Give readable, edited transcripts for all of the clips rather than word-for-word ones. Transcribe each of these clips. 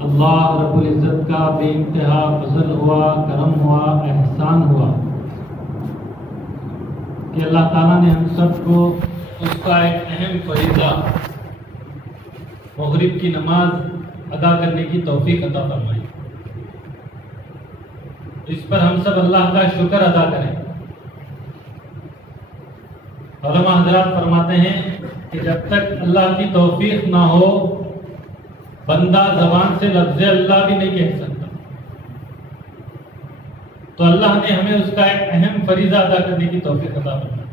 اللہ رب العزت کا بے انتہا فضل ہوا، کرم ہوا، احسان ہوا کہ اللہ تعالیٰ نے ہم سب کو اس کا ایک اہم فریضہ مغرب کی نماز ادا کرنے کی توفیق عطا فرمائی۔ اس پر ہم سب اللہ کا شکر ادا کریں۔ علماء حضرات فرماتے ہیں کہ جب تک اللہ کی توفیق نہ ہو بندہ زبان سے لفظ اللہ بھی نہیں کہہ سکتا۔ تو اللہ نے ہمیں اس کا ایک اہم فریضہ ادا کرنے کی توفیق عطا فرمائی۔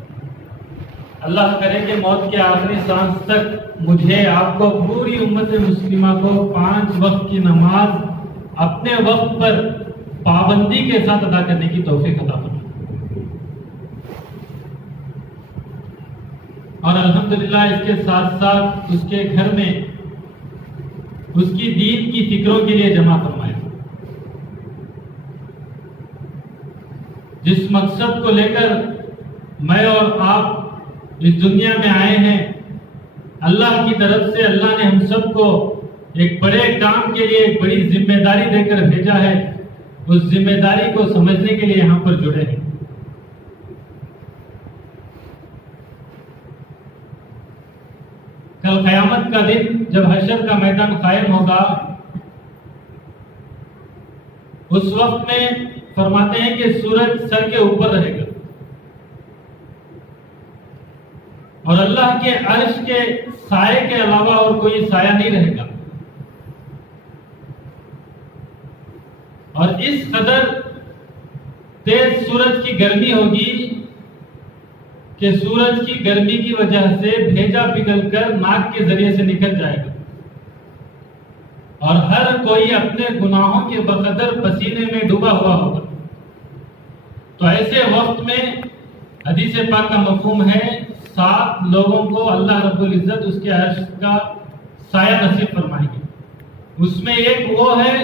اللہ کرے کہ موت کے آخری سانس تک مجھے، آپ کو، پوری امت مسلمہ کو 5 وقت کی نماز اپنے وقت پر پابندی کے ساتھ ادا کرنے کی توفیق عطا فرمائے۔ اور الحمدللہ اس کے ساتھ ساتھ اس کے گھر میں اس کی دین کی فکروں کے لیے جمع فرمائے۔ جس مقصد کو لے کر میں اور آپ اس دنیا میں آئے ہیں، اللہ کی طرف سے اللہ نے ہم سب کو ایک بڑے کام کے لیے ایک بڑی ذمہ داری دے کر بھیجا ہے۔ اس ذمہ داری کو سمجھنے کے لیے یہاں پر جڑے ہیں۔ کل قیامت کا دن جب حشر کا میدان قائم ہوگا، اس وقت میں فرماتے ہیں کہ سورج سر کے اوپر رہے گا اور اللہ کے عرش کے سائے کے علاوہ اور کوئی سایہ نہیں رہے گا، اور اس قدر تیز سورج کی گرمی ہوگی کہ سورج کی گرمی کی وجہ سے بھیجا پگھل کر ناک کے ذریعے سے نکل جائے گا، اور ہر کوئی اپنے گناہوں کے بقدر پسینے میں ڈوبا ہوا ہوگا۔ تو ایسے وقت میں حدیث پاک کا مفہوم ہے 7 لوگوں کو اللہ رب العزت اس کے عرش کا سایہ نصیب فرمائیں گے۔ اس میں ایک وہ ہے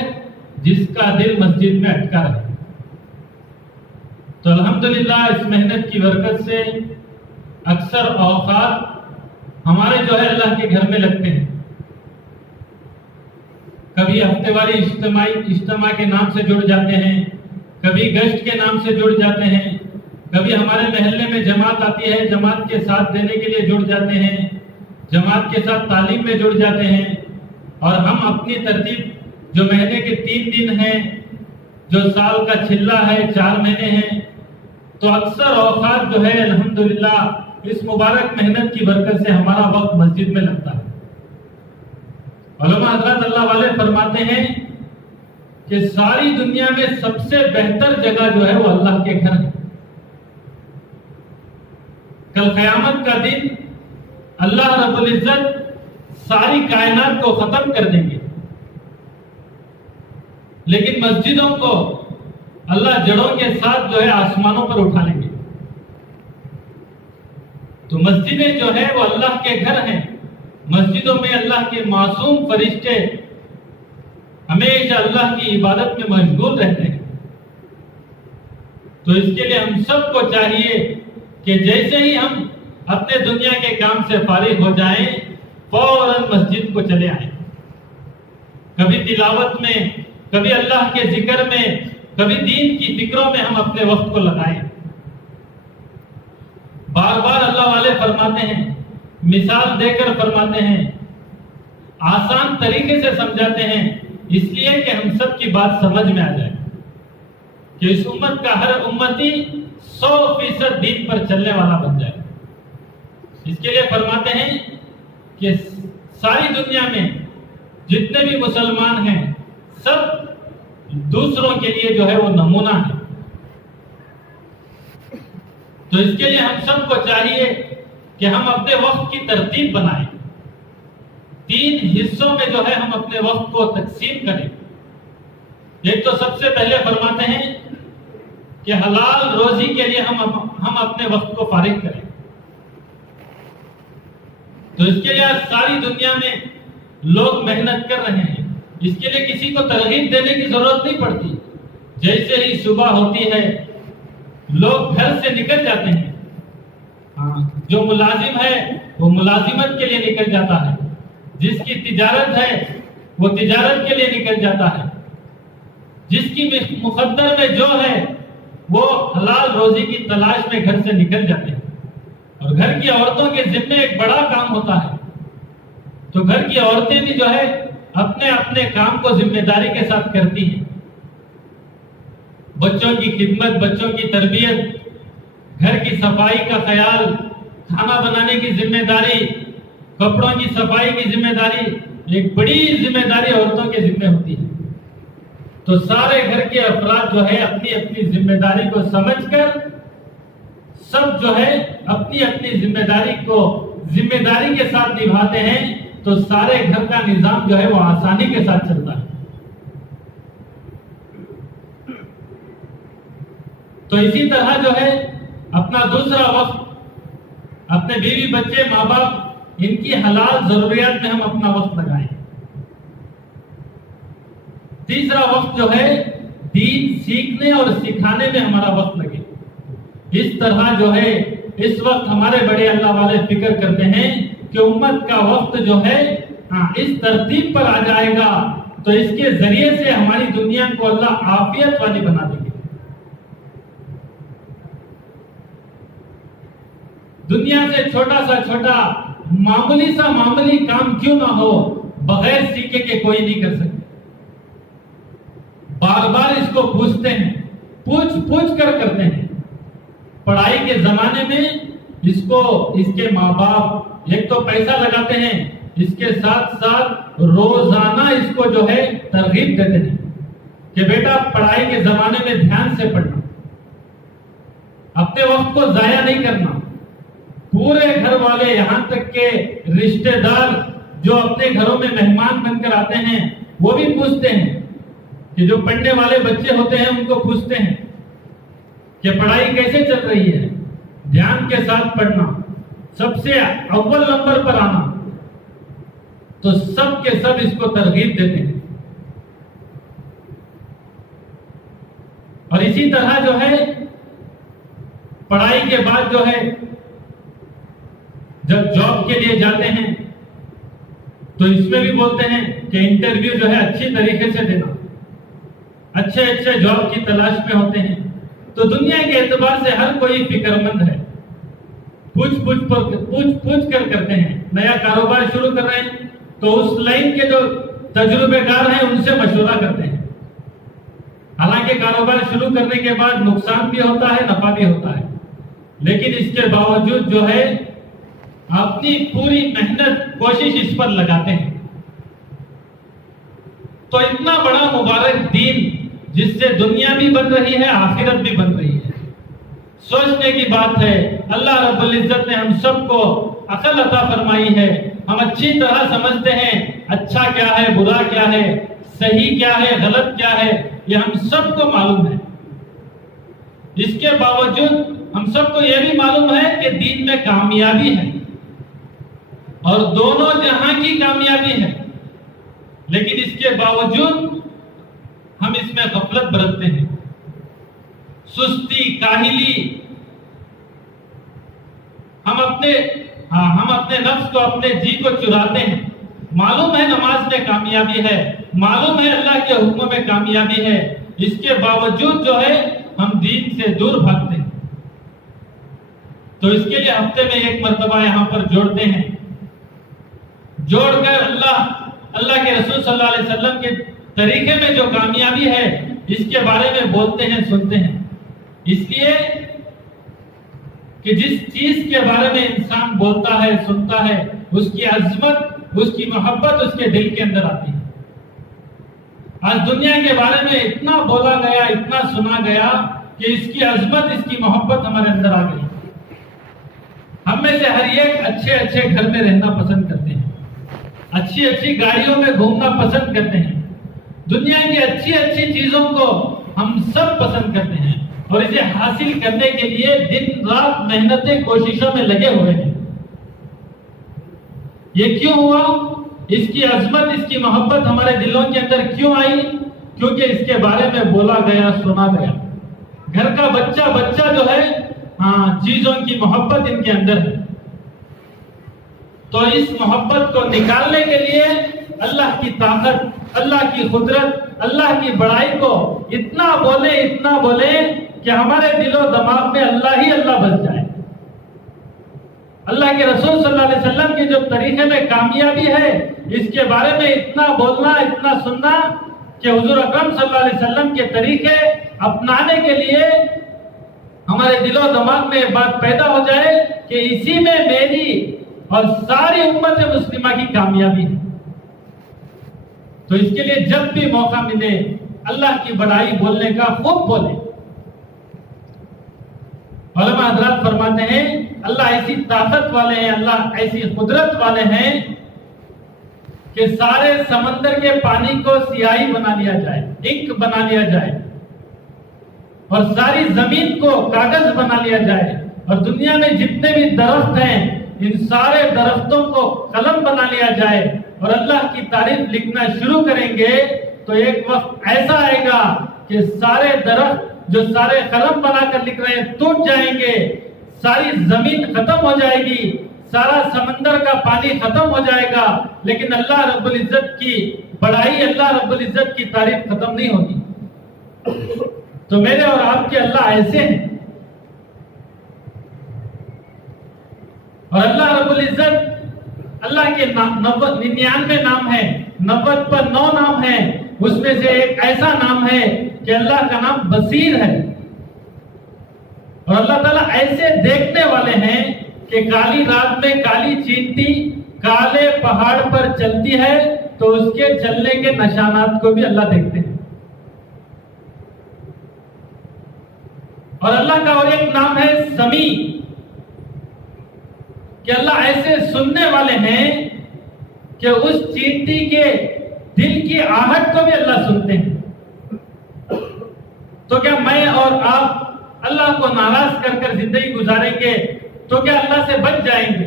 جس کا دل مسجد میں اٹکا رہے۔ تو الحمدللہ اس محنت کی برکت سے اکثر اوقات ہمارے جو ہے اللہ کے گھر میں لگتے ہیں۔ کبھی ہفتے والی اجتماع کے نام سے جڑ جاتے ہیں، کبھی گشت کے نام سے جڑ جاتے ہیں، کبھی ہمارے محلے میں جماعت آتی ہے، جماعت کے ساتھ دینے کے لیے جڑ جاتے ہیں، جماعت کے ساتھ تعلیم میں جڑ جاتے ہیں، اور ہم اپنی ترتیب جو مہینے کے 3 دن ہیں، جو سال کا چلہ ہے 4 مہینے ہیں، تو اکثر اوقات جو ہے الحمدللہ اس مبارک محنت کی برکت سے ہمارا وقت مسجد میں لگتا ہے۔ علماء حضرات اللہ والے فرماتے ہیں کہ ساری دنیا میں سب سے بہتر جگہ جو ہے وہ اللہ کے گھر ہے۔ کل قیامت کا دن اللہ رب العزت ساری کائنات کو ختم کر دیں گے، لیکن مسجدوں کو اللہ جڑوں کے ساتھ جو ہے آسمانوں پر اٹھا لیں گے۔ تو مسجدیں جو ہے وہ اللہ کے گھر ہیں۔ مسجدوں میں اللہ کے معصوم فرشتے ہمیشہ اللہ کی عبادت میں مشغول رہتے ہیں۔ تو اس کے لیے ہم سب کو چاہیے کہ جیسے ہی ہم اپنے دنیا کے کام سے فارغ ہو جائیں فوراً مسجد کو چلے آئیں۔ کبھی تلاوت میں، کبھی اللہ کے ذکر میں، کبھی دین کی فکروں میں ہم اپنے وقت کو لگائیں۔ بار بار اللہ والے فرماتے ہیں، مثال دے کر فرماتے ہیں، آسان طریقے سے سمجھاتے ہیں، اس لیے کہ ہم سب کی بات سمجھ میں آ جائے کہ اس امت کا ہر امتی 100% دین پر چلنے والا بن جائے۔ اس کے لیے فرماتے ہیں کہ ساری دنیا میں جتنے بھی مسلمان ہیں سب دوسروں کے لیے جو ہے وہ نمونہ ہے۔ تو اس کے لیے ہم سب کو چاہیے کہ ہم اپنے وقت کی ترتیب بنائیں، 3 حصوں میں جو ہے ہم اپنے وقت کو تقسیم کریں۔ ایک تو سب سے پہلے فرماتے ہیں کہ حلال روزی کے لیے ہم اپنے وقت کو فارغ کریں۔ تو اس کے لیے آج ساری دنیا میں لوگ محنت کر رہے ہیں۔ اس کے لیے کسی کو ترغیب دینے کی ضرورت نہیں پڑتی۔ جیسے ہی صبح ہوتی ہے لوگ گھر سے نکل جاتے ہیں۔ جو ملازم ہے وہ ملازمت کے لیے نکل جاتا ہے، جس کی تجارت ہے وہ تجارت کے لیے نکل جاتا ہے. جس کی مقدر میں جو ہے وہ حلال روزی کی تلاش میں گھر سے نکل جاتے ہیں. اور گھر کی عورتوں کے ذمے ایک بڑا کام ہوتا ہے. تو گھر کی عورتیں بھی جو ہے اپنے اپنے کام کو ذمہ داری کے ساتھ کرتی ہیں. بچوں کی خدمت، بچوں کی تربیت، گھر کی صفائی کا خیال، کھانا بنانے کی ذمہ داری، کپڑوں کی صفائی کی ذمہ داری، ایک بڑی ذمہ داری عورتوں کے ذمہ ہوتی ہے. تو سارے گھر کے افراد جو ہے اپنی اپنی ذمہ داری کو سمجھ کر سب جو ہے اپنی اپنی ذمہ داری کو ذمہ داری کے ساتھ نبھاتے ہیں. تو سارے گھر کا نظام جو ہے وہ آسانی کے ساتھ چلتا ہے. تو اسی طرح جو ہے اپنا دوسرا وقت اپنے بیوی بچے ماں باپ ان کی حلال ضروریات میں ہم اپنا وقت لگائیں. تیسرا وقت جو ہے دین سیکھنے اور سکھانے میں ہمارا وقت لگے. اس طرح جو ہے اس وقت ہمارے بڑے اللہ والے فکر کرتے ہیں کہ امت کا وقت جو ہے اس ترتیب پر آ جائے گا تو اس کے ذریعے سے ہماری دنیا کو اللہ عافیت والی بنا دے گی. دنیا سے چھوٹا سا چھوٹا معمولی کام کیوں نہ ہو بغیر سیکھے کے کوئی نہیں کر سکتے. بار بار اس کو پوچھتے ہیں، پوچھ کر کرتے ہیں. پڑھائی کے زمانے میں اس کے ماں باپ ایک تو پیسہ لگاتے ہیں، اس کے ساتھ ساتھ روزانہ اس کو جو ہے ترغیب دیتے ہیں کہ بیٹا پڑھائی کے زمانے میں دھیان سے پڑھنا، اپنے وقت کو ضائع نہیں کرنا. پورے گھر والے یہاں تک کہ رشتہ دار جو اپنے گھروں میں مہمان بن کر آتے ہیں وہ بھی پوچھتے ہیں کہ جو پڑھنے والے بچے ہوتے ہیں ان کو پوچھتے ہیں کہ پڑھائی کیسے چل رہی ہے، دھیان کے ساتھ پڑھنا، سب سے اول نمبر پر آنا. تو سب کے سب اس کو ترغیب دیتے ہیں. اور اسی طرح جو ہے پڑھائی کے بعد جو ہے جب جاب کے لیے جاتے ہیں تو اس میں بھی بولتے ہیں کہ انٹرویو جو ہے اچھی طریقے سے دینا، اچھے جاب کی تلاش میں ہوتے ہیں. تو دنیا کے اعتبار سے ہر کوئی فکر مند ہے، پوچھ کر کرتے ہیں. نیا کاروبار شروع کر رہے ہیں تو اس لائن کے جو تجربے کار ہیں ان سے مشورہ کرتے ہیں. حالانکہ کاروبار شروع کرنے کے بعد نقصان بھی ہوتا ہے، نفع بھی ہوتا ہے، لیکن اس کے باوجود جو ہے اپنی پوری محنت کوشش اس پر لگاتے ہیں. تو اتنا بڑا مبارک دین جس سے دنیا بھی بن رہی ہے، آخرت بھی بن رہی ہے. سوچنے کی بات ہے. اللہ رب العزت نے ہم سب کو عقل عطا فرمائی ہے. ہم اچھی طرح سمجھتے ہیں اچھا کیا ہے، برا کیا ہے، صحیح کیا ہے، غلط کیا ہے، یہ ہم سب کو معلوم ہے. اس کے باوجود ہم سب کو یہ بھی معلوم ہے کہ دین میں کامیابی ہے اور دونوں جہاں کی کامیابی ہے، لیکن اس کے باوجود ہم اس میں غفلت برتتے ہیں، سستی، کاہلی. ہم اپنے نفس کو، اپنے جی کو چراتے ہیں. معلوم ہے نماز میں کامیابی ہے، معلوم ہے اللہ کے حکموں میں کامیابی ہے، اس کے باوجود جو ہے ہم دین سے دور بھاگتے ہیں. تو اس کے لیے ہفتے میں ایک مرتبہ یہاں پر جوڑتے ہیں، جوڑ کر اللہ کے رسول صلی اللہ علیہ وسلم کے طریقے میں جو کامیابی ہے اس کے بارے میں بولتے ہیں، سنتے ہیں. اس لیے کہ جس چیز کے بارے میں انسان بولتا ہے، سنتا ہے، اس کی عظمت، اس کی محبت اس کے دل کے اندر آتی ہے. آج دنیا کے بارے میں اتنا بولا گیا، اتنا سنا گیا کہ اس کی عظمت، اس کی محبت ہمارے اندر آ گئی. ہم میں سے ہر ایک اچھے گھر میں رہنا پسند کرتے ہیں، اچھی گاڑیوں میں گھومنا پسند کرتے ہیں. دنیا کی اچھی چیزوں کو ہم سب پسند کرتے ہیں اور اسے حاصل کرنے کے لیے دن رات محنتیں، کوششوں میں لگے ہوئے ہیں. یہ کیوں ہوا؟ اس کی عظمت، اس کی محبت ہمارے دلوں کے اندر کیوں آئی؟ کیونکہ اس کے بارے میں بولا گیا، سنا گیا. گھر کا بچہ جو ہے چیزوں کی محبت ان کے اندر ہے. تو اس محبت کو نکالنے کے لیے اللہ کی طاقت, اللہ کی قدرت, اللہ کی بڑائی کو اتنا بولیں کہ ہمارے دل و دماغ میں اللہ ہی اللہ بس جائے. اللہ کے رسول صلی اللہ علیہ وسلم کے جو طریقے میں کامیابی ہے, اس کے بارے میں اتنا بولنا, اتنا سننا کہ حضور اکرم صلی اللہ علیہ وسلم کے طریقے اپنانے کے لیے ہمارے دل و دماغ میں بات پیدا ہو جائے کہ اسی میں میری اور ساری امت مسلمہ کی کامیابی ہے. تو اس کے لیے جب بھی موقع ملے اللہ کی بڑائی بولنے کا خوب بولیں. علماء حضرات فرماتے ہیں اللہ ایسی طاقت والے ہیں, اللہ ایسی قدرت والے ہیں کہ سارے سمندر کے پانی کو سیاہی بنا لیا جائے, انک بنا لیا جائے, اور ساری زمین کو کاغذ بنا لیا جائے, اور دنیا میں جتنے بھی درخت ہیں ان سارے درختوں کو قلم بنا لیا جائے, اور اللہ کی تعریف لکھنا شروع کریں گے تو ایک وقت ایسا آئے گا کہ سارے درخت جو سارے قلم بنا کر لکھ رہے ہیں ٹوٹ جائیں گے, ساری زمین ختم ہو جائے گی, سارا سمندر کا پانی ختم ہو جائے گا, لیکن اللہ رب العزت کی بڑائی, اللہ رب العزت کی تعریف ختم نہیں ہوگی. تو میرے اور آپ کے اللہ ایسے ہیں, اور اللہ رب العزت اللہ کے 99 نام ہیں, 90 پر 9 نام ہیں, اس میں سے ایک ایسا نام ہے کہ اللہ کا نام بصیر ہے. اور اللہ تعالیٰ ایسے دیکھنے والے ہیں کہ کالی رات میں کالی چینٹی کالے پہاڑ پر چلتی ہے تو اس کے چلنے کے نشانات کو بھی اللہ دیکھتے ہیں. اور اللہ کا اور ایک نام ہے سمیع, کہ اللہ ایسے سننے والے ہیں کہ اس چینٹی کے دل کی آہٹ کو بھی اللہ سنتے ہیں. تو کیا میں اور آپ اللہ کو ناراض کر کر زندگی گزاریں گے تو کیا اللہ سے بچ جائیں گے؟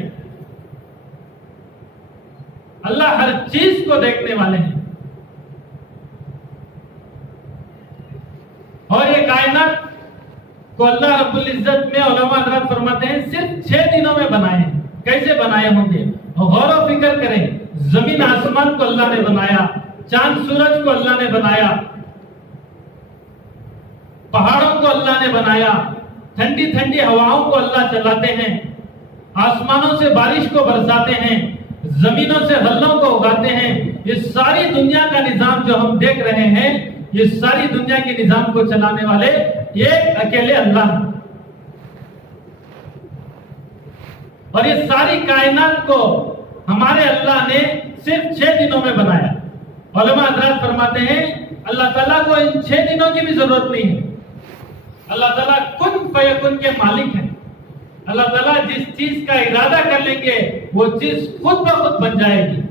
اللہ ہر چیز کو دیکھنے والے ہیں. اور یہ کائنات کو اللہ رب العزت میں علماء حضرات فرماتے ہیں صرف 6 دنوں میں بنائے ہیں. کیسے بنائے ہوں گے؟ غور و فکر کریں. زمین آسمان کو اللہ نے بنایا, چاند سورج کو اللہ نے بنایا, پہاڑوں کو اللہ نے بنایا, ٹھنڈی ٹھنڈی ہواؤں کو اللہ چلاتے ہیں, آسمانوں سے بارش کو برساتے ہیں, زمینوں سے غلوں کو اگاتے ہیں. یہ ساری دنیا کا نظام جو ہم دیکھ رہے ہیں, یہ ساری دنیا کے نظام کو چلانے والے ایک اکیلے اللہ ہیں. اور یہ ساری کائنات کو ہمارے اللہ نے صرف 6 دنوں میں بنایا. علماء حضرات فرماتے ہیں اللہ تعالیٰ کو ان 6 دنوں کی بھی ضرورت نہیں ہے. اللہ تعالیٰ کن فیکن کے مالک ہیں. اللہ تعالیٰ جس چیز کا ارادہ کر لیں گے وہ چیز خود بخود بن جائے گی.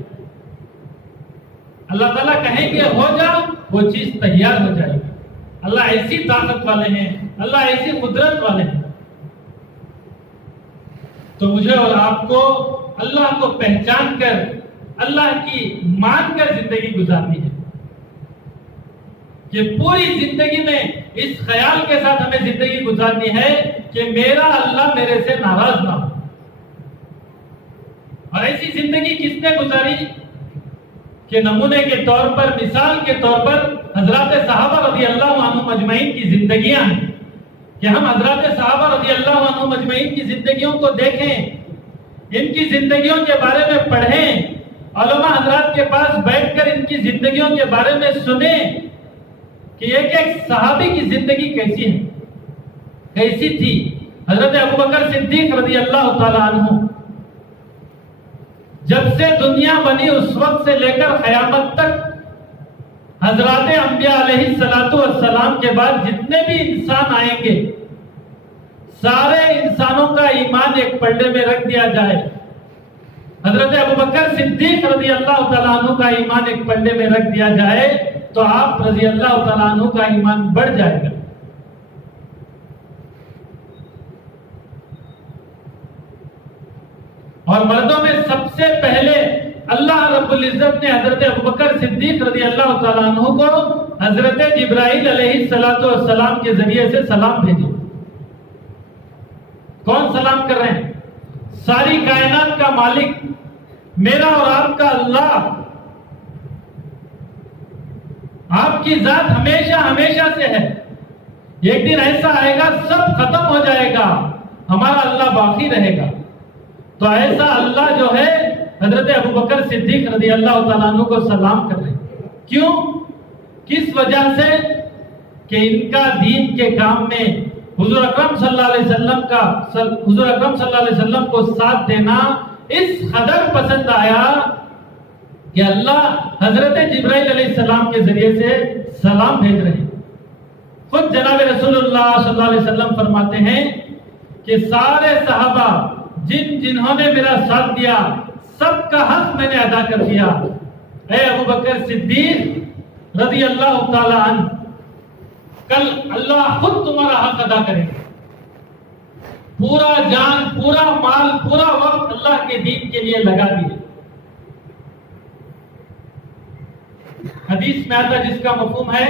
اللہ تعالیٰ کہیں گے ہو جا, وہ چیز تیار ہو جائے گی. اللہ ایسی طاقت والے ہیں, اللہ ایسی قدرت والے ہیں. تو مجھے اور آپ کو اللہ کو پہچان کر, اللہ کی مان کر زندگی گزارنی ہے کہ پوری زندگی میں اس خیال کے ساتھ ہمیں زندگی گزارنی ہے کہ میرا اللہ میرے سے ناراض نہ ہو. اور ایسی زندگی کس نے گزاری کہ نمونے کے طور پر, مثال کے طور پر حضرات صحابہ رضی اللہ عنہم اجمعین کی زندگیاں ہیں, کہ ہم حضرات صحابہ رضی اللہ عنہم اجمعین کی زندگیوں کو دیکھیں, ان کی زندگیوں کے بارے میں پڑھیں, علماء حضرات کے پاس بیٹھ کر ان کی زندگیوں کے بارے میں سنیں کہ ایک ایک صحابی کی زندگی کیسی ہے, کیسی تھی. حضرت ابوبکر صدیق رضی اللہ تعالی عنہ جب سے دنیا بنی اس وقت سے لے کر قیامت تک حضرات انبیاء علیہ الصلوۃ والسلام کے بعد جتنے بھی انسان آئیں گے, سارے انسانوں کا ایمان ایک پلڑے میں رکھ دیا جائے, حضرت ابوبکر صدیق رضی اللہ تعالیٰ عنہ کا ایمان ایک پلڑے میں رکھ دیا جائے تو آپ رضی اللہ تعالیٰ عنہ کا ایمان بڑھ جائے گا. اور مردوں میں سب سے پہلے اللہ رب العزت نے حضرت ابوبکر صدیق رضی اللہ تعالیٰ عنہ کو حضرت جبرائیل علیہ السلام کے ذریعے سے سلام بھیجے. کون سلام کر رہے ہیں؟ ساری کائنات کا مالک, میرا اور آپ کا اللہ, آپ کی ذات ہمیشہ ہمیشہ سے ہے. ایک دن ایسا آئے گا سب ختم ہو جائے گا, ہمارا اللہ باقی رہے گا. تو ایسا اللہ جو ہے حضرت ابوبکر صدیق رضی اللہ تعالیٰ عنہ کو سلام کر رہے ہیں. کیوں؟ کس وجہ سے؟ کہ ان کا دین کے کام میں حضور اکرم صلی اللہ علیہ وسلم کو ساتھ دینا اس قدر پسند آیا کہ اللہ حضرت جبرائیل علیہ السلام کے ذریعے سے سلام بھیج رہے ہیں. خود جناب رسول اللہ صلی اللہ علیہ وسلم فرماتے ہیں کہ سارے صحابہ جنہوں نے میرا ساتھ دیا سب کا حق میں نے ادا کر دیا. اے ابوبکر صدیق رضی اللہ تعالی عنہ, کل اللہ خود تمہارا حق ادا کرے گا. پورا جان, پورا مال, پورا وقت اللہ کے دین کے لیے لگا دیے. حدیث میں آتا جس کا مفہوم ہے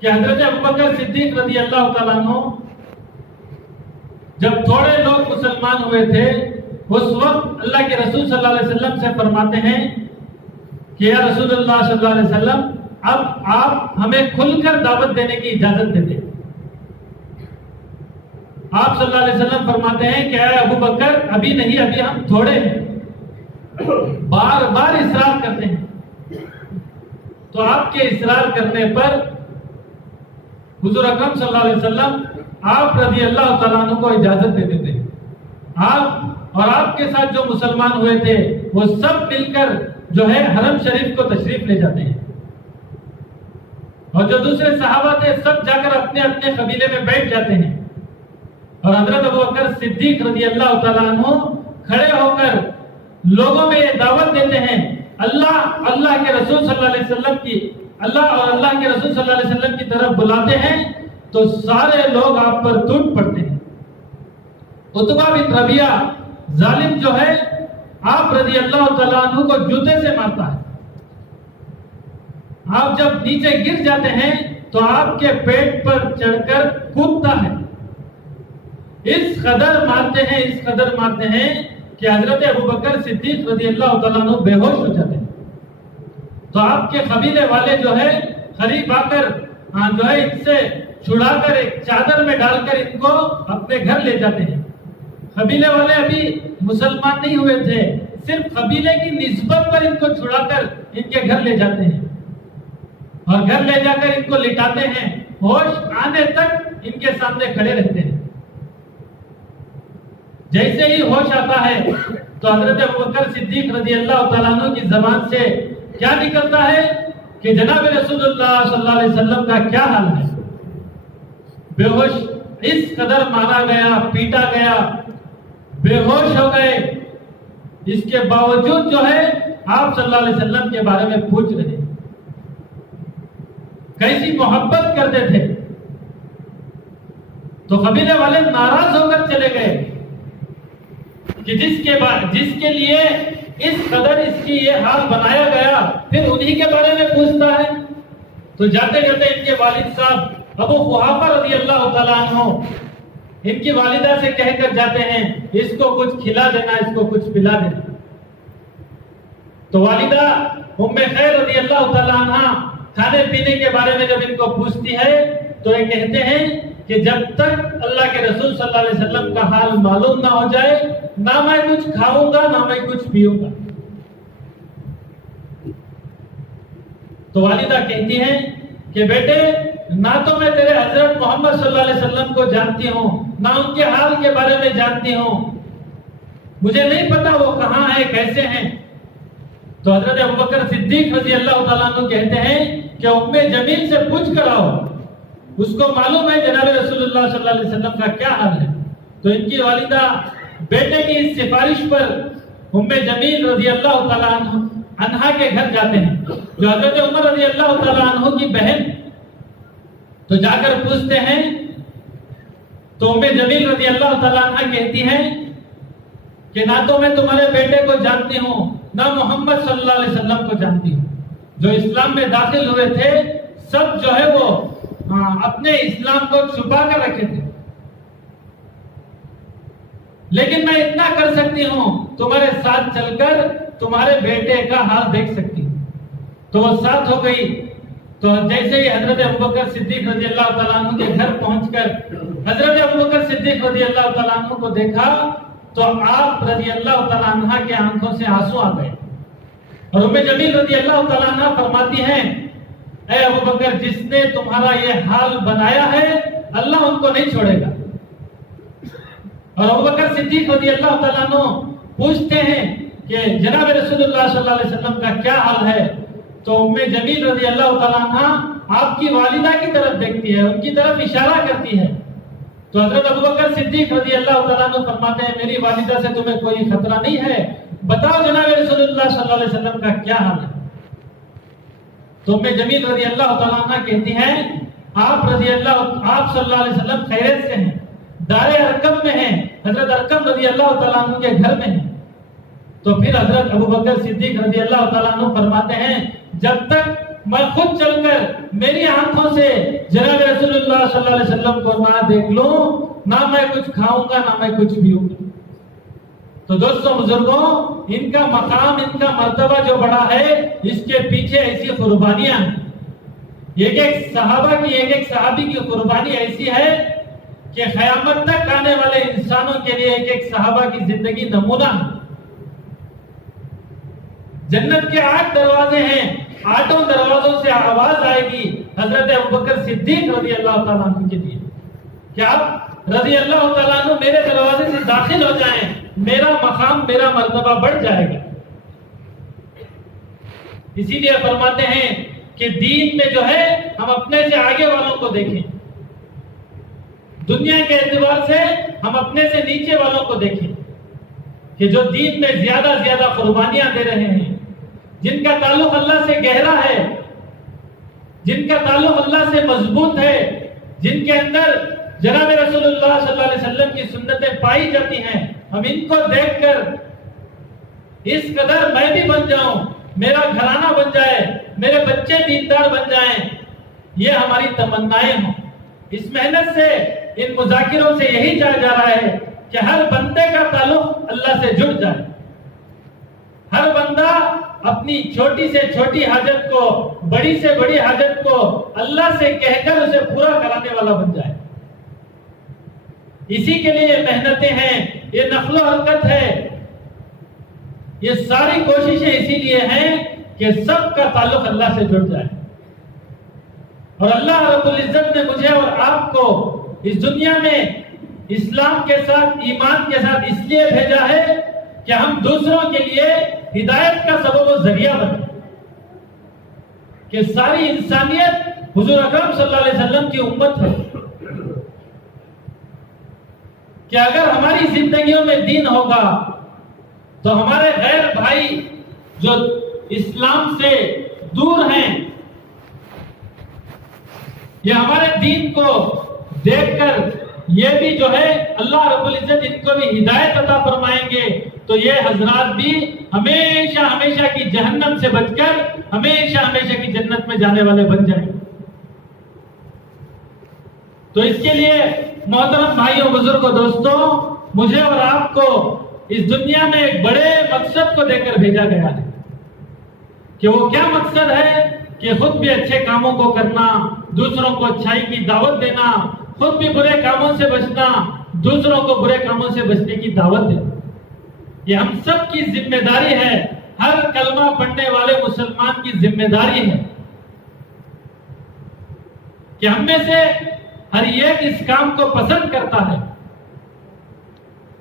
کہ حضرت ابوبکر صدیق رضی اللہ تعالیٰ عنہ جب تھوڑے لوگ مسلمان ہوئے تھے اس وقت اللہ کے رسول صلی اللہ علیہ وسلم سے فرماتے ہیں کہ یا رسول اللہ صلی اللہ علیہ وسلم, اب آپ ہمیں کھل کر دعوت دینے کی اجازت دے دیں. آپ صلی اللہ علیہ وسلم فرماتے ہیں کہ اے ابوبکر ابھی نہیں, ابھی ہم تھوڑے ہیں. بار بار اصرار کرتے ہیں. تو آپ کے اصرار کرنے پر حضور اکرم صلی اللہ علیہ وسلم آپ رضی اللہ تعالیٰ عنہ کو اجازت دے دیتے ہیں. آپ اور آپ کے ساتھ جو مسلمان ہوئے تھے وہ سب مل کر جو ہے حرم شریف کو تشریف لے جاتے ہیں, اور جو دوسرے صحابہ تھے سب جا کر اپنے اپنے قبیلے میں بیٹھ جاتے ہیں. اور حضرت ابوبکر صدیق رضی اللہ تعالیٰ عنہ کھڑے ہو کر لوگوں میں یہ دعوت دیتے ہیں, اللہ کے رسول صلی اللہ علیہ وسلم کی اللہ کے رسول صلی اللہ علیہ وسلم کی طرف بلاتے ہیں تو سارے لوگ آپ پر ٹوٹ پڑتے ہیں. عتبہ بن ربیعہ ظالم جو ہے آپ رضی اللہ تعالیٰ عنہ کو جوتے سے مارتا ہے. آپ جب نیچے گر جاتے ہیں تو آپ کے پیٹ پر چڑھ کر کودتا ہے. اس قدر مارتے ہیں کہ حضرت ابوبکر صدیق رضی اللہ تعالیٰ عنہ بے ہوش ہو جاتے ہیں. تو آپ کے قبیلے والے جو ہے قریب آ کر جو ہے ان سے چھڑا کر ایک چادر میں ڈال کر ان کو اپنے گھر لے جاتے ہیں. قبیلے والے ابھی مسلمان نہیں ہوئے تھے, صرف قبیلے کی نسبت پر ان کو چھڑا کر ان کے گھر لے جاتے ہیں اور گھر لے جا کر ان کو لٹاتے ہیں. ہوش آنے تک ان کے سامنے کھڑے رہتے ہیں. جیسے ہی ہوش آتا ہے تو حضرت ابوبکر صدیق رضی اللہ تعالیٰ عنہ کی زبان سے کیا نکلتا ہے کہ جناب رسول اللہ صلی اللہ علیہ وسلم کا کیا حال ہے. بے ہوش, اس قدر مارا گیا, پیٹا گیا, بے ہوش ہو گئے. اس کے باوجود جو ہے آپ صلی اللہ علیہ وسلم کے بارے میں پوچھ رہے, کیسی محبت کرتے تھے. تو قبیلے والے ناراض ہو کر چلے گئے کہ جس کے لیے اس قدر اس کی یہ حال بنایا گیا پھر انہی کے بارے میں پوچھتا ہے. تو جاتے جاتے ان کے والد صاحب ابو قحافہ رضی اللہ تعالیٰ عنہ ان کی والدہ سے کہہ کر جاتے ہیں اس کو کچھ کھلا دینا, اس کو کچھ پلا دینا. تو والدہ ام خیر رضی اللہ تعالیٰ عنہ کھانے پینے کے بارے میں جب ان کو پوچھتی ہے تو یہ کہتے ہیں کہ جب تک اللہ کے رسول صلی اللہ علیہ وسلم کا حال معلوم نہ ہو جائے نہ میں کچھ کھاؤں گا نہ میں کچھ پیوں گا. تو والدہ کہتی ہیں کہ بیٹے نہ تو میں تیرے حضرت محمد صلی اللہ علیہ وسلم کو جانتی ہوں نہ ان کے حال کے بارے میں جانتی ہوں, مجھے نہیں پتا وہ کہاں ہیں کیسے ہیں. تو حضرت ابوبکر صدیق رضی اللہ تعالیٰ عنہ کہتے ہیں کہ ام جمیل سے پوچھ کر آؤ, اس کو معلوم ہے جناب رسول اللہ صلی اللہ علیہ وسلم کا کیا حال ہے. تو ان کی والدہ بیٹے کی اس سفارش پر ام جمیل رضی اللہ تعالیٰ عنہ کے گھر جاتے ہیں جو حضرت عمر رضی اللہ تعالیٰ عنہ کی بہن. تو جا کر پوچھتے ہیں تو ام جمیل رضی اللہ تعالیٰ عنہ کہتی ہیں کہ نہ تو میں تمہارے بیٹے کو جانتی ہوں نہ محمد صلی اللہ علیہ وسلم کو جانتی ہوں. جو اسلام میں داخل ہوئے تھے سب جو ہے وہ اپنے اسلام کو چھپا کر رکھے تھے, لیکن میں اتنا کر سکتی ہوں تمہارے ساتھ چل کر تمہارے بیٹے کا حال دیکھ سکتی ہوں. تو وہ ساتھ ہو گئی تو جیسے ہی حضرت ابوبکر صدیق رضی اللہ تعالیٰ عنہ کے گھر پہنچ کر حضرت ابوبکر صدیق رضی اللہ تعالیٰ عنہ کو دیکھا تو آپ رضی اللہ تعالیٰ عنہ کے آنکھوں سے آنسو آ گئے. اور ام جمیل رضی اللہ تعالیٰ عنہ فرماتی ہیں اے ابوبکر جس نے تمہارا یہ حال بنایا ہے اللہ ان کو نہیں چھوڑے گا. اور ابوبکر صدیق رضی اللہ تعالیٰ عنہ پوچھتے ہیں کہ جناب رسول اللہ صلی اللہ علیہ وسلم کا کیا حال ہے؟ تو ام جمیل رضی اللہ تعالیٰ عنہ آپ کی والدہ کی طرف دیکھتی ہے, ان کی طرف اشارہ کرتی ہے. تو حضرت ابوبکر صدیق رضی اللہ تعالیٰ عنہ فرماتے ہیں میری والدہ سے تمہیں کوئی خطرہ نہیں ہے, بتاؤ جناب رسول اللہ صلی اللہ علیہ وسلم کا کیا حال ہے. تو ام جمیل رضی اللہ تعالیٰ عنہ کہتی ہیں آپ صلی اللہ علیہ وسلم خیریت سے ہیں, دار ارقم میں ہیں, حضرت ارقم رضی اللہ تعالیٰ عنہ کے گھر میں ہیں. تو پھر حضرت ابوبکر صدیق رضی اللہ تعالیٰ عنہ فرماتے ہیں جب تک میں خود چل کر میری آنکھوں سے جناب رسول اللہ صلی اللہ علیہ وسلم کو نہ دیکھ لوں نہ میں کچھ کھاؤں گا نہ میں کچھ پیوں گا. تو دوستوں بزرگوں ان کا مقام ان کا مرتبہ جو بڑا ہے اس کے پیچھے ایسی قربانیاں ہیں. ایک ایک صحابہ کی ایک ایک صحابی کی قربانی ایسی ہے کہ قیامت تک آنے والے انسانوں کے لیے ایک ایک صحابہ کی زندگی نمونہ ہے. جنت کے 8 دروازے ہیں, 8 دروازوں سے آواز آئے گی حضرت ابوبکر صدیق رضی اللہ تعالیٰ عنہ کے لیے کہ آپ رضی اللہ تعالیٰ عنہ میرے دروازے سے داخل ہو جائیں, میرا مقام میرا مرتبہ بڑھ جائے گا. اسی لیے فرماتے ہیں کہ دین میں جو ہے ہم اپنے سے آگے والوں کو دیکھیں, دنیا کے اعتبار سے ہم اپنے سے نیچے والوں کو دیکھیں کہ جو دین میں زیادہ زیادہ قربانیاں دے رہے ہیں, جن کا تعلق اللہ سے گہرا ہے, جن کا تعلق اللہ سے مضبوط ہے, جن کے اندر جناب رسول اللہ صلی اللہ علیہ وسلم کی سنتیں پائی جاتی ہیں, ہم ان کو دیکھ کر اس قدر میں بھی بن جاؤں, میرا گھرانہ بن جائے, میرے بچے دیندار بن جائیں, یہ ہماری تمنائیں ہوں. اس محنت سے ان مذاکروں سے یہی چاہا جا رہا ہے کہ ہر بندے کا تعلق اللہ سے جڑ جائے, ہر بندہ اپنی چھوٹی سے چھوٹی حاجت کو بڑی سے بڑی حاجت کو اللہ سے کہہ کر اسے پورا کرانے والا بن جائے. اسی کے لیے یہ محنتیں ہیں, یہ نقل و حرکت ہے, یہ ساری کوششیں اسی لیے ہیں کہ سب کا تعلق اللہ سے جڑ جائے. اور اللہ رب العزت نے مجھے اور آپ کو اس دنیا میں اسلام کے ساتھ ایمان کے ساتھ اس لیے بھیجا ہے کہ ہم دوسروں کے لیے ہدایت کا سبب و ذریعہ بنے, کہ ساری انسانیت حضور اکرم صلی اللہ علیہ وسلم کی امت ہے, کہ اگر ہماری زندگیوں میں دین ہوگا تو ہمارے غیر بھائی جو اسلام سے دور ہیں یہ ہمارے دین کو دیکھ کر یہ بھی جو ہے اللہ رب العزت ان کو بھی ہدایت عطا فرمائیں گے, تو یہ حضرات بھی ہمیشہ ہمیشہ کی جہنم سے بچ کر ہمیشہ ہمیشہ کی جنت میں جانے والے بن جائیں. تو اس کے لیے محترم بھائیوں بزرگوں دوستوں مجھے اور آپ کو اس دنیا میں ایک بڑے مقصد کو دے کر بھیجا گیا ہے, کہ وہ کیا مقصد ہے کہ خود بھی اچھے کاموں کو کرنا, دوسروں کو اچھائی کی دعوت دینا, خود بھی برے کاموں سے بچنا, دوسروں کو برے کاموں سے بچنے کی دعوت دینا. یہ ہم سب کی ذمہ داری ہے, ہر کلمہ پڑھنے والے مسلمان کی ذمہ داری ہے کہ ہم میں سے ہر ایک اس کام کو پسند کرتا ہے,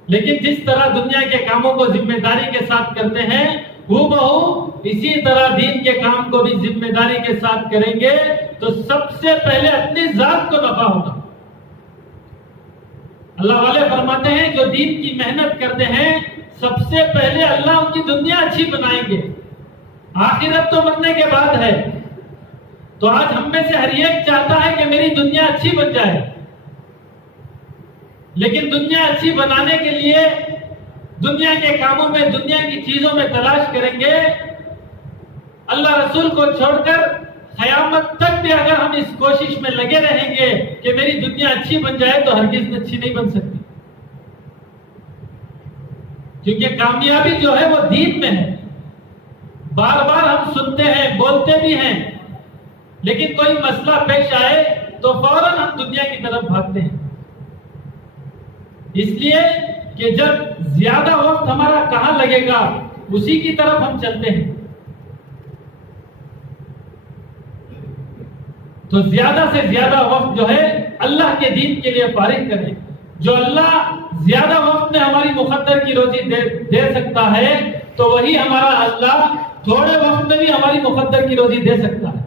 لیکن جس طرح دنیا کے کاموں کو ذمہ داری کے ساتھ کرتے ہیں وہ بہو اسی طرح دین کے کام کو بھی ذمہ داری کے ساتھ کریں گے تو سب سے پہلے اپنی ذات کو نفع ہوگا. اللہ والے فرماتے ہیں جو دین کی محنت کرتے ہیں سب سے پہلے اللہ ان کی دنیا اچھی بنائیں گے, آخرت تو مرنے کے بعد ہے. تو آج ہم میں سے ہر ایک چاہتا ہے کہ میری دنیا اچھی بن جائے, لیکن دنیا اچھی بنانے کے لیے دنیا کے کاموں میں دنیا کی چیزوں میں تلاش کریں گے, اللہ رسول کو چھوڑ کر قیامت تک بھی اگر ہم اس کوشش میں لگے رہیں گے کہ میری دنیا اچھی بن جائے تو ہرگز اچھی نہیں بن سکتی, کیونکہ کامیابی جو ہے وہ دین میں ہے. بار بار ہم سنتے ہیں, بولتے بھی ہیں لیکن کوئی مسئلہ پیش آئے تو فوراً ہم دنیا کی طرف بھاگتے ہیں، اس لیے کہ جب زیادہ وقت ہمارا کہاں لگے گا اسی کی طرف ہم چلتے ہیں۔ تو زیادہ سے زیادہ وقت جو ہے اللہ کے دین کے لیے فارغ کریں۔ جو اللہ زیادہ وقت میں ہماری مقدر کی روزی دے سکتا ہے تو وہی ہمارا اللہ تھوڑے وقت میں بھی ہماری مقدر کی روزی دے سکتا ہے۔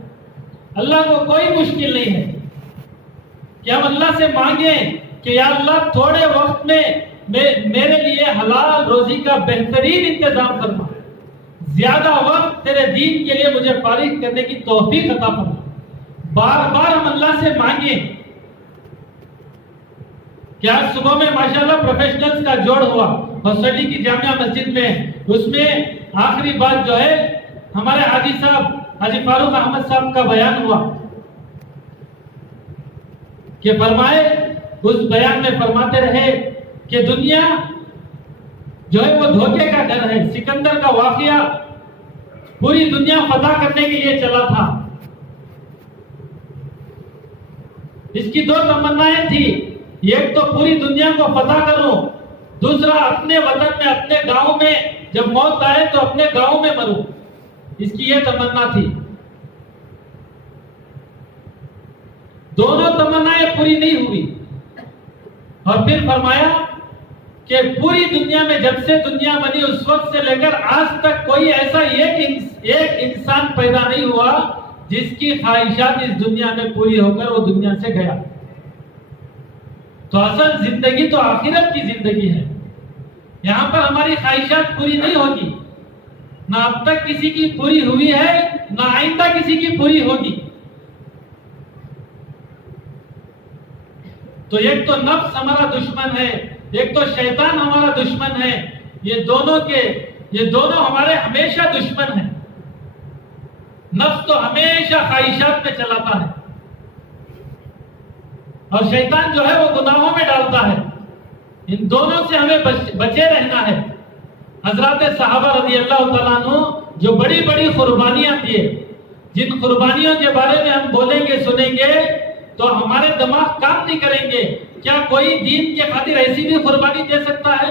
اللہ کو کوئی مشکل نہیں ہے کہ ہم اللہ سے مانگیں کہ یا اللہ تھوڑے وقت میں میرے لیے حلال روزی کا بہترین انتظام فرما، زیادہ وقت تیرے دین کے لیے مجھے فارغ کرنے کی توفیق عطا فرما۔ بار بار ہم اللہ سے مانگیں کہ آج صبح میں ماشاءاللہ پروفیشنلز کا جوڑ ہوا ہاسٹلی کی جامعہ مسجد میں، اس میں آخری بات جو ہے ہمارے حاجی صاحب حاجی فاروق احمد صاحب کا بیان ہوا کہ فرمائے، اس بیان میں فرماتے رہے کہ دنیا جو ہے وہ دھوکے کا گھر ہے۔ سکندر کا واقعہ پوری دنیا فتح کرنے کے لیے چلا تھا، اس کی دو تمنائیں تھی، ایک تو پوری دنیا کو فتح کروں، دوسرا اپنے وطن میں اپنے گاؤں میں جب موت آئے تو اپنے گاؤں میں مروں، اس کی یہ تمنا تھی۔ دونوں تمنائیں پوری نہیں ہوئی، اور پھر فرمایا کہ پوری دنیا میں جب سے دنیا بنی اس وقت سے لے کر آج تک کوئی ایسا ایک انسان پیدا نہیں ہوا جس کی خواہشات اس دنیا میں پوری ہو کر وہ دنیا سے گیا۔ تو اصل زندگی تو آخرت کی زندگی ہے، یہاں پر ہماری خواہشات پوری نہیں ہوگی، نہ اب تک کسی کی پوری ہوئی ہے نہ آئندہ کسی کی پوری ہوگی۔ تو ایک تو نفس ہمارا دشمن ہے، ایک تو شیطان ہمارا دشمن ہے، یہ دونوں ہمارے ہمیشہ دشمن ہیں۔ نفس تو ہمیشہ خواہشات میں چلاتا ہے، اور شیطان جو ہے وہ گناہوں میں ڈالتا ہے۔ ان دونوں سے ہمیں بچے رہنا ہے۔ حضرات صحابہ رضی اللہ تعالیٰ عنہ جو بڑی بڑی قربانیاں دیے، جن قربانیوں کے بارے میں ہم بولیں گے سنیں گے تو ہمارے دماغ کام نہیں کریں گے۔ کیا کوئی دین کے خاطر ایسی بھی قربانی دے سکتا ہے؟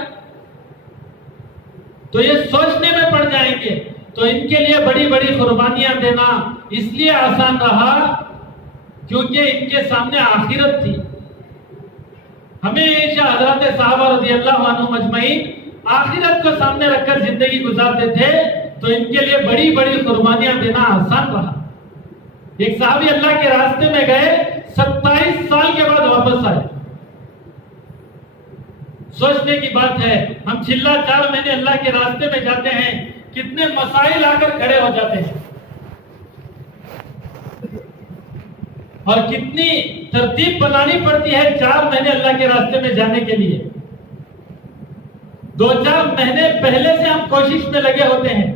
تو یہ سوچنے میں پڑ جائیں گے۔ تو ان کے لیے بڑی بڑی قربانیاں دینا اس لیے آسان رہا کیونکہ ان کے سامنے آخرت تھی۔ ہمیشہ حضرات صحابہ رضی اللہ عنہ مجمعین آخرت کو سامنے رکھ کر زندگی گزارتے تھے، تو ان کے لیے بڑی بڑی قربانیاں دینا آسان رہا۔ ایک صحابی اللہ کے راستے میں گئے، 27 سال کے بعد واپس آئے۔ سوچنے کی بات ہے، ہم چلا 4 مہینے اللہ کے راستے میں جاتے ہیں، کتنے مسائل آ کر کھڑے ہو جاتے ہیں، اور کتنی ترتیب بنانی پڑتی ہے 4 مہینے اللہ کے راستے میں جانے کے لیے۔ 2-4 مہینے پہلے سے ہم کوشش میں لگے ہوتے ہیں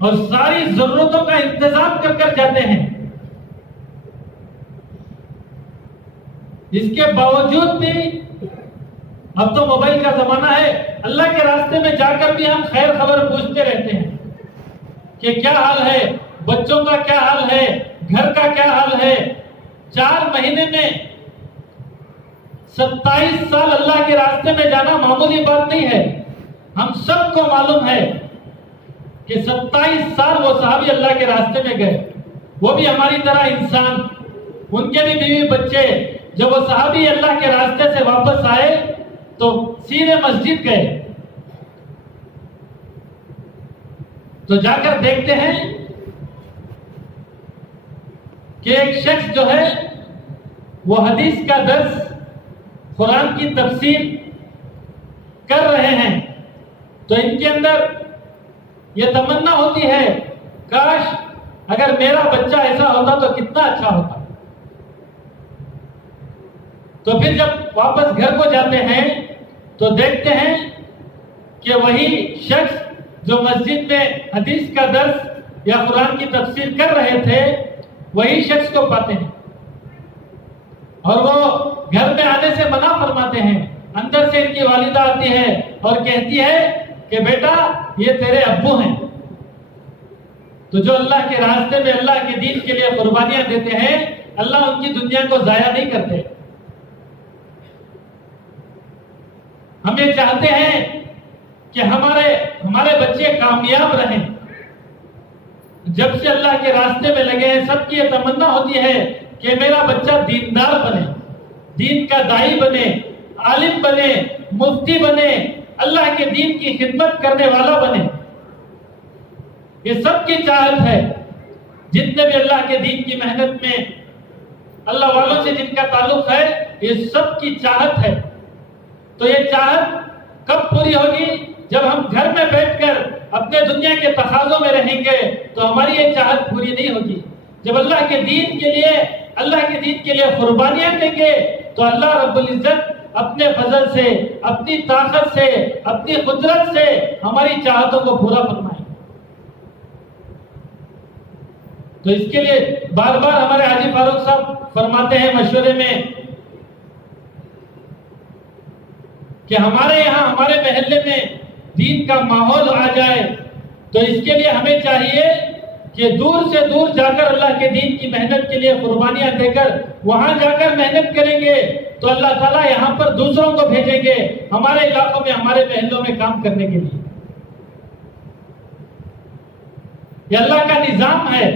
اور ساری ضرورتوں کا انتظام کر کر جاتے ہیں۔ اس کے باوجود بھی اب تو موبائل کا زمانہ ہے، اللہ کے راستے میں جا کر بھی ہم خیر خبر پوچھتے رہتے ہیں کہ کیا حال ہے، بچوں کا کیا حال ہے، گھر کا کیا حال ہے۔ 4 مہینے میں 27 سال اللہ کے راستے میں جانا معمولی بات نہیں ہے۔ ہم سب کو معلوم ہے کہ 27 سال وہ صحابی اللہ کے راستے میں گئے، وہ بھی ہماری طرح انسان، ان کے بھی بیوی بچے۔ جب وہ صحابی اللہ کے راستے سے واپس آئے تو سیدھے مسجد گئے، تو جا کر دیکھتے ہیں کہ ایک شخص جو ہے وہ حدیث کا درس، قرآن کی تفسیر کر رہے ہیں۔ تو ان کے اندر یہ تمنا ہوتی ہے، کاش اگر میرا بچہ ایسا ہوتا تو کتنا اچھا ہوتا۔ تو پھر جب واپس گھر کو جاتے ہیں تو دیکھتے ہیں کہ وہی شخص جو مسجد میں حدیث کا درس یا قرآن کی تفسیر کر رہے تھے، وہی شخص کو پاتے ہیں، اور وہ گھر میں آنے سے منع فرماتے ہیں۔ اندر سے ان کی والدہ آتی ہے اور کہتی ہے کہ بیٹا یہ تیرے ابو ہیں۔ تو جو اللہ کے راستے میں اللہ کے دین کے لیے قربانیاں دیتے ہیں اللہ ان کی دنیا کو ضائع نہیں کرتے. ہم یہ چاہتے ہیں کہ ہمارے بچے کامیاب رہیں. جب سے اللہ کے راستے میں لگے ہیں سب کی یہ تمنا ہوتی ہے کہ میرا بچہ دیندار بنے, دین کا داعی بنے, عالم بنے, مفتی بنے, اللہ کے دین کی خدمت کرنے والا بنے. یہ سب کی چاہت ہے. جتنے بھی اللہ کے دین کی محنت میں اللہ والوں سے جن کا تعلق ہے یہ سب کی چاہت ہے. تو یہ چاہت کب پوری ہوگی؟ جب ہم گھر میں بیٹھ کر اپنے دنیا کے تقاضوں میں رہیں گے تو ہماری یہ چاہت پوری نہیں ہوگی. جب اللہ کے دین کے لیے قربانیاں دیں گے تو اللہ رب العزت اپنے فضل سے, اپنی طاقت سے, اپنی قدرت سے ہماری چاہتوں کو پورا فرمائیں. تو اس کے لیے بار بار ہمارے حاجی فاروق صاحب فرماتے ہیں مشورے میں کہ ہمارے یہاں ہمارے محلے میں دین کا ماحول آ جائے. تو اس کے لیے ہمیں چاہیے کہ دور سے دور جا کر اللہ کے دین کی محنت کے لیے قربانیاں دے کر وہاں جا کر محنت کریں گے تو اللہ تعالیٰ یہاں پر دوسروں کو بھیجیں گے ہمارے علاقوں میں, ہمارے محلوں میں کام کرنے کے لیے. یہ اللہ کا نظام ہے.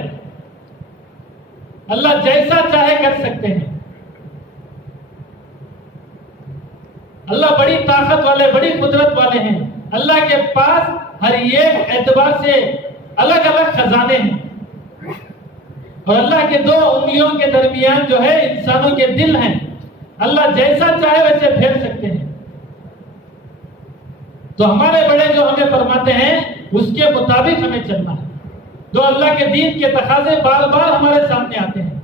اللہ جیسا چاہے کر سکتے ہیں. اللہ بڑی طاقت والے, بڑی قدرت والے ہیں. اللہ کے پاس ہر ایک اعتبار سے الگ الگ خزانے ہیں اور اللہ کے دو انگلیوں کے درمیان جو ہے انسانوں کے دل ہیں. اللہ جیسا چاہے ویسے پھیر سکتے ہیں. تو ہمارے بڑے جو ہمیں فرماتے ہیں اس کے مطابق ہمیں چلنا ہے. جو اللہ کے دین کے تقاضے بار بار ہمارے سامنے آتے ہیں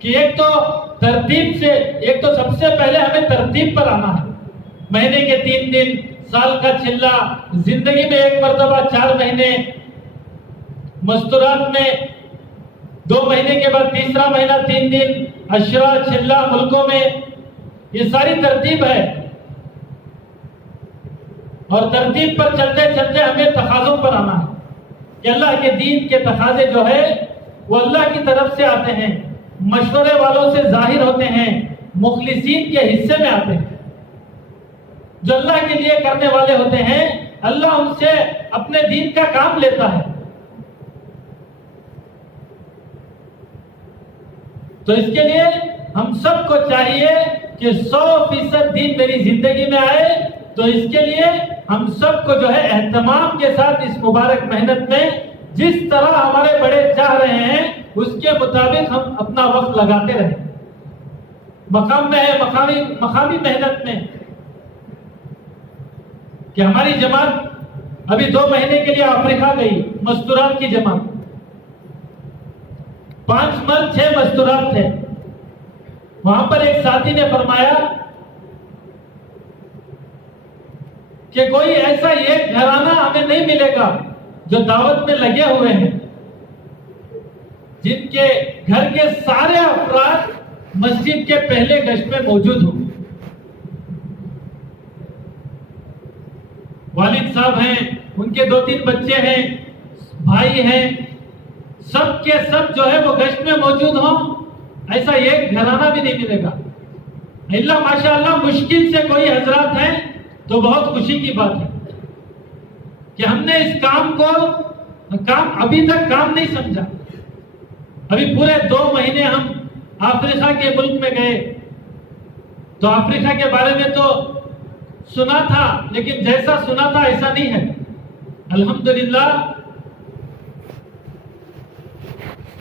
کہ ایک تو سب سے پہلے ہمیں ترتیب پر آنا ہے. مہینے کے 3 دن, سال کا چلہ, زندگی میں ایک مرتبہ 4 مہینے, مستورات میں 2 مہینے کے بعد تیسرا مہینہ 3 دن, عشرہ چلہ ملکوں میں, یہ ساری ترتیب ہے. اور ترتیب پر چلتے چلتے ہمیں تقاضوں پر آنا ہے کہ اللہ کے دین کے تقاضے جو ہے وہ اللہ کی طرف سے آتے ہیں, مشورے والوں سے ظاہر ہوتے ہیں, مخلصین کے حصے میں آتے ہیں. جو اللہ کے لیے کرنے والے ہوتے ہیں اللہ ان سے اپنے دین کا کام لیتا ہے. تو اس کے لیے ہم سب کو چاہیے کہ 100% دین میری زندگی میں آئے. تو اس کے لیے ہم سب کو جو ہے اہتمام کے ساتھ اس مبارک محنت میں جس طرح ہمارے بڑے چاہ رہے ہیں اس کے مطابق ہم اپنا وقت لگاتے رہیں. مقام میں ہے مقامی محنت میں کہ ہماری جماعت ابھی 2 مہینے کے لیے افریقہ گئی, مستورات کی جماعت. 5 من 6 مستورات تھے. وہاں پر ایک ساتھی نے فرمایا کہ کوئی ایسا ایک گھرانہ ہمیں نہیں ملے گا جو دعوت میں لگے ہوئے ہیں, جن کے گھر کے سارے افراد مسجد کے پہلے گشت میں موجود ہوں. والد صاحب ہیں, ان کے 2-3 بچے ہیں, بھائی ہیں, سب کے سب جو ہے وہ گشت میں موجود ہوں. ایسا ایک گھرانہ بھی نہیں ملے گا. اللہ ماشاءاللہ مشکل سے کوئی حضرات ہیں تو بہت خوشی کی بات ہے کہ ہم نے اس کام ابھی تک کام نہیں سمجھا. ابھی پورے 2 مہینے ہم افریقہ کے ملک میں گئے تو افریقہ کے بارے میں تو سنا تھا لیکن جیسا سنا تھا ایسا نہیں ہے. الحمدللہ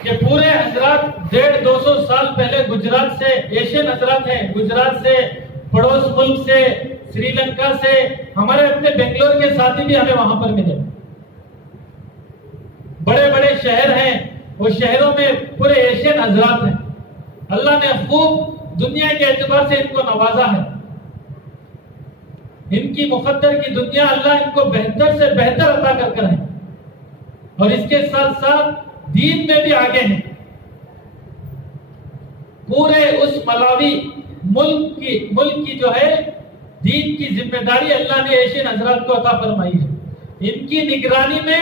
کہ پورے حضرات 150-200 سال پہلے گجرات سے, ایشین حضرات ہیں, گجرات سے, پڑوس ملک سے, سری لنکا سے, ہمارے اپنے بنگلور کے ساتھی بھی ہمیں وہاں پر ملے. بڑے بڑے شہر ہیں, وہ شہروں میں پورے ایشین حضرات ہیں. اللہ نے خوب دنیا کے اعتبار سے ان کو نوازا ہے. ان کی مقدر کی دنیا اللہ ان کو بہتر سے بہتر عطا کر کر ہے اور اس کے ساتھ ساتھ دین میں بھی آگے ہیں. پورے اس ملاوی ملک کی جو ہے دین کی ذمہ داری اللہ نے ایشین حضرات کو عطا فرمائی ہے. ان کی نگرانی میں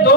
2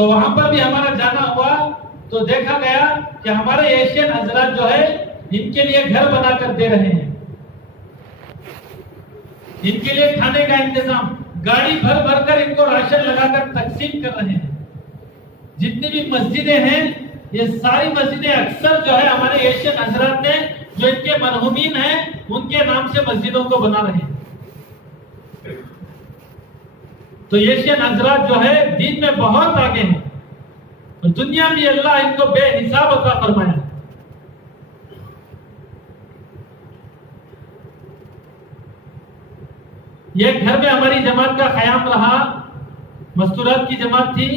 تو وہاں پر بھی ہمارا جانا ہوا تو دیکھا گیا کہ ہمارے ایشین حضرات جو ہے ان کے لیے گھر بنا کر دے رہے ہیں، ان کے لیے کھانے کا انتظام، گاڑی بھر بھر کر ان کو راشن لگا کر تقسیم کر رہے ہیں۔ جتنی بھی مسجدیں ہیں یہ ساری مسجدیں اکثر جو ہے ہمارے ایشین حضرات نے جو ان کے مرحومین ہیں ان کے نام سے مسجدوں کو بنا رہے ہیں۔ تو ایشین حضرات جو ہے دین میں بہت آگے ہیں اور دنیا میں اللہ ان کو بے حساب عطا فرمایا۔ یہ گھر میں ہماری جماعت کا قیام رہا، مستورات کی جماعت تھی،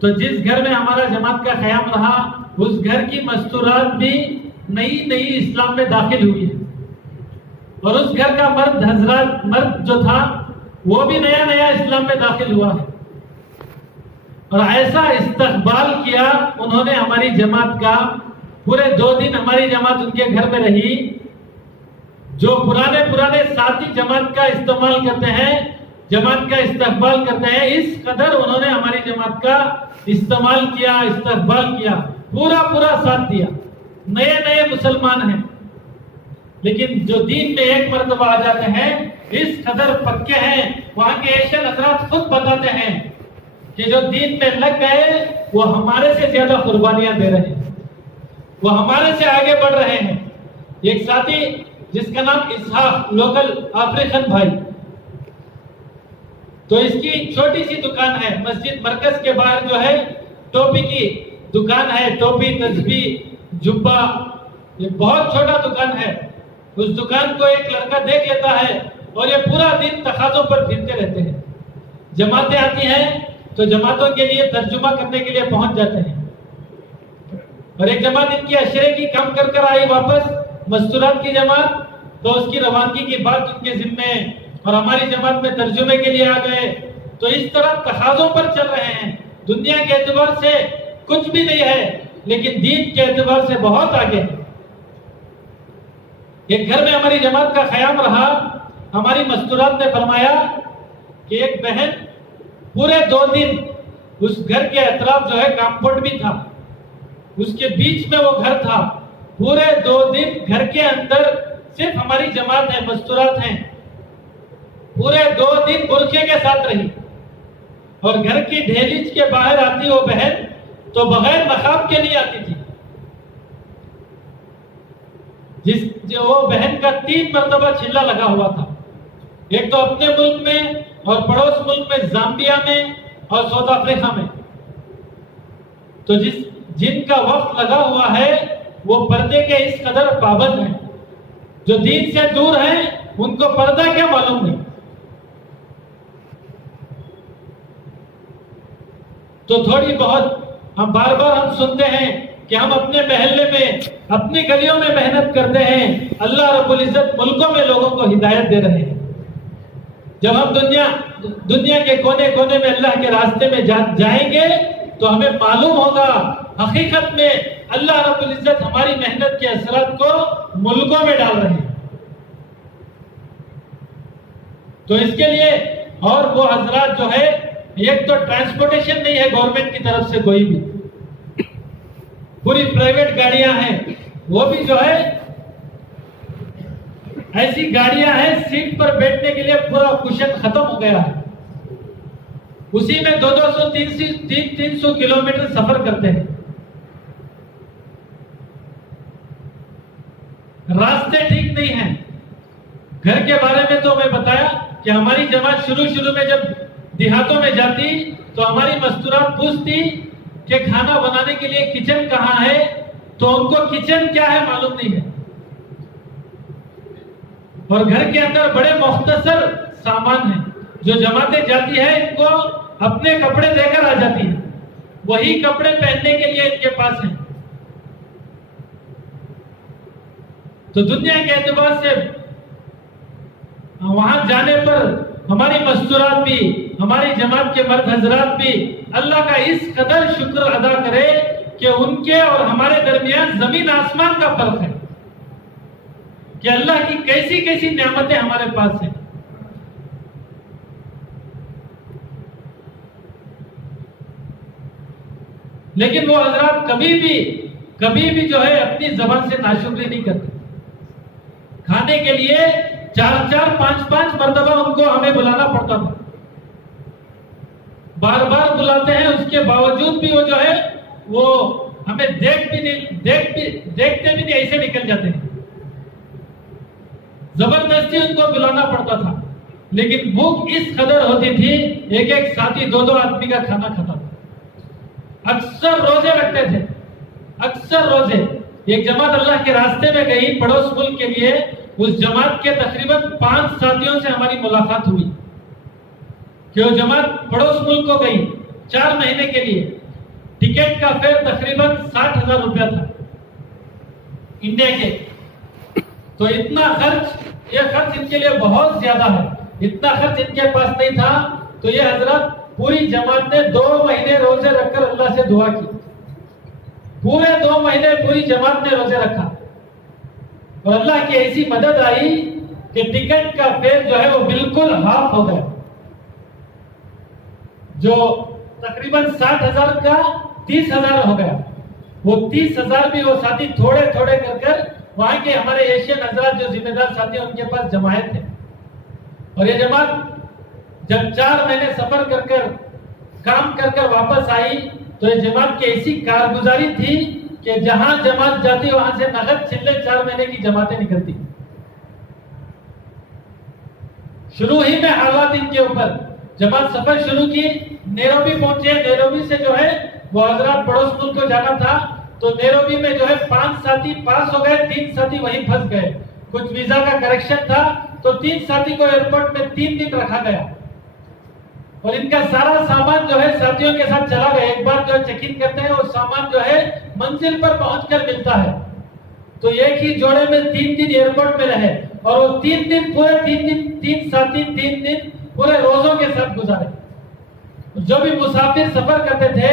تو جس گھر میں ہمارا جماعت کا قیام رہا اس گھر کی مستورات بھی نئی نئی اسلام میں داخل ہوئی ہے، اور اس گھر کا مرد جو تھا وہ بھی نیا نیا اسلام میں داخل ہوا ہے، اور ایسا استقبال کیا انہوں نے ہماری جماعت کا۔ پورے 2 دن ہماری جماعت ان کے گھر میں رہی۔ جو پرانے ساتھی جماعت کا استعمال کرتے ہیں، جماعت کا استقبال کرتے ہیں، اس قدر انہوں نے ہماری جماعت کا استعمال کیا، استقبال کیا، پورا ساتھ دیا۔ نئے نئے مسلمان ہیں لیکن جو دین میں ایک مرتبہ آ جاتے ہیں اس قدر پکے ہیں۔ وہاں کے ایشین حضرات خود بتاتے ہیں کہ جو دین میں لگ گئے وہ ہمارے سے زیادہ قربانیاں دے رہے ہیں، وہ ہمارے سے آگے بڑھ رہے ہیں۔ ایک ساتھی جس کا نام اسحاق، لوکل افریقن بھائی، تو اس کی چھوٹی سی دکان ہے مسجد مرکز کے باہر، جو ہے ٹوپی کی دکان ہے، ٹوپی، تسبیح، جبہ، یہ بہت چھوٹا دکان ہے۔ اس دکان کو ایک لڑکا دیکھ لیتا ہے اور یہ پورا دن تقاضوں پر پھرتے رہتے ہیں۔ جماعتیں آتی ہیں تو جماعتوں کے لیے ترجمہ کرنے کے لیے پہنچ جاتے ہیں، اور ایک جماعت ان کی عشرے کی کام کر آئی واپس، مستورات کی جماعت، تو اس کی روانگی کی بات ان کے ذمے، اور ہماری جماعت میں ترجمے کے لیے آ گئے۔ تو اس طرح تقاضوں پر چل رہے ہیں۔ دنیا کے اعتبار سے کچھ بھی نہیں ہے لیکن دین کے اعتبار سے بہت آگے ہے۔ ایک گھر میں ہماری جماعت کا قیام رہا، ہماری مستورات نے فرمایا کہ ایک بہن پورے 2 دن اس گھر کے اطراف جو ہے کمپاؤنڈ بھی تھا، اس کے بیچ میں وہ گھر تھا، پورے 2 دن گھر کے اندر صرف ہماری جماعت ہے، مستورات ہیں، پورے 2 دن برقعے کے ساتھ رہی، اور گھر کی دہلیز کے باہر آتی وہ بہن تو بغیر نقاب کے نہیں آتی تھی۔ جو وہ بہن کا 3 مرتبہ چھلا لگا ہوا تھا، ایک تو اپنے ملک میں اور پڑوس ملک میں زامبیا میں اور ساؤتھ افریقہ میں۔ تو جن کا وقت لگا ہوا ہے وہ پردے کے اس قدر پابند ہیں، جو دین سے دور ہیں ان کو پردہ کیا معلوم نہیں۔ تو تھوڑی بہت ہم بار سنتے ہیں کہ ہم اپنے محلے میں، اپنی گلیوں میں محنت کرتے ہیں، اللہ رب العزت ملکوں میں لوگوں کو ہدایت دے رہے ہیں۔ جب ہم دنیا کے کونے کونے میں اللہ کے راستے میں جائیں گے تو ہمیں معلوم ہوگا حقیقت میں اللہ رب العزت ہماری محنت کے اثرات کو ملکوں میں ڈال رہے ہیں۔ تو اس کے لیے اور وہ حضرات جو ہے، ایک تو ٹرانسپورٹیشن نہیں ہے گورنمنٹ کی طرف سے کوئی بھی، پوری پرائیویٹ گاڑیاں ہیں، وہ بھی جو ہے ایسی گاڑیاں ہیں سیٹ پر بیٹھنے کے لیے پورا کشن ختم ہو گیا ہے، اسی میں 200-300 کلومیٹر سفر کرتے ہیں۔ راستے ٹھیک نہیں ہیں۔ گھر کے بارے میں تو میں بتایا کہ ہماری جماعت شروع میں جب دیہاتوں میں جاتی تو ہماری مستورات پوچھتی کہ کھانا بنانے کے لیے کچن کہاں ہے، تو ان کو کچن کیا ہے معلوم نہیں ہے، اور گھر کے اندر بڑے مختصر سامان ہیں۔ جو جماعتیں جاتی ہیں ان کو اپنے کپڑے دے کر آ جاتی ہیں، وہی کپڑے پہننے کے لیے ان کے پاس ہیں۔ تو دنیا کے اعتبار سے وہاں جانے پر ہماری مستورات بھی، ہماری جماعت کے مرد حضرات بھی اللہ کا اس قدر شکر ادا کرے کہ ان کے اور ہمارے درمیان زمین آسمان کا فرق ہے، کہ اللہ کی کیسی کیسی نعمتیں ہمارے پاس ہیں۔ لیکن وہ حضرات کبھی بھی جو ہے اپنی زبان سے ناشکری نہیں کرتے. کھانے کے لیے 4 5 مرتبہ ان کو ہمیں بلانا پڑتا تھا. بار بار بلاتے ہیں, اس کے باوجود بھی وہ جو ہے وہ ہمیں دیکھتے بھی نہیں, ایسے نکل جاتے ہیں. زبردستی ان کو بلانا پڑتا تھا. لیکن بھوک اس قدر ہوتی تھی, ایک ساتھی 2 آدمی کا کھانا کھاتا تھا. اکثر روزے رکھتے تھے, اکثر روزے. ایک جماعت اللہ کے راستے میں گئی پڑوس ملک کے لیے. اس جماعت کے تقریباً 5 ساتھیوں سے ہماری ملاقات ہوئی کہ وہ جماعت پڑوس ملک کو گئی 4 مہینے کے لیے. ٹکٹ کا فیئر تقریباً 60,000 روپیہ تھا انڈیا کے. تو اتنا خرچ, یہ خرچ ان کے لیے بہت زیادہ ہے. اتنا خرچ ان کے پاس نہیں تھا. تو یہ حضرت پوری جماعت نے 2 مہینے روزے رکھ کر اللہ سے دعا کی. پورے 2 مہینے پوری جماعت نے روزے رکھا, اور اللہ کی ایسی مدد آئی کہ ٹکٹ کا فیئر جو ہے وہ بالکل ہاف ہو گیا. جو تقریباً 60,000 کا 30,000 ہو گیا. وہ 30,000 بھی وہ ساتھی تھوڑے کر وہاں کے ہمارے ایشین حضرات جو ذمہ دار ساتھی ان کے پاس جمائے تھے. اور یہ جماعت جب 4 مہینے سفر کر کام کر واپس آئی تو یہ جماعت کی ایسی کارگزاری تھی کہ جہاں جماعت جاتی وہاں سے نقد چلے 4 مہینے کی جماعتیں نکلتی. شروع ہی میں حالات ان کے اوپر. جماعت سفر شروع کی, نیروبی پہنچے. نیروبی سے جو ہے وہ حضرات پڑوس ملک کو جانا تھا. تو نیروبی میں جو ہے 5 ساتھی پاس ہو گئے, 3 ساتھی وہیں پھنس گئے. کچھ ویزا کا کریکشن تھا تو 3 ساتھی کو ایئرپورٹ میں 3 دن رکھا گیا. اور ان کا سارا سامان جو ہے ساتھیوں کے ساتھ چلا گیا. ایک بار جو ہے چیک ان کرتے ہیں اور سامان جو ہے منزل پر پہنچ کر ملتا ہے. تو ایک ہی جوڑے میں 3 دن ایئرپورٹ میں رہے, اور وہ 3 دن پورے 3 ساتھی 3 دن پورے روزوں کے ساتھ گزارے. جو بھی مسافر سفر کرتے تھے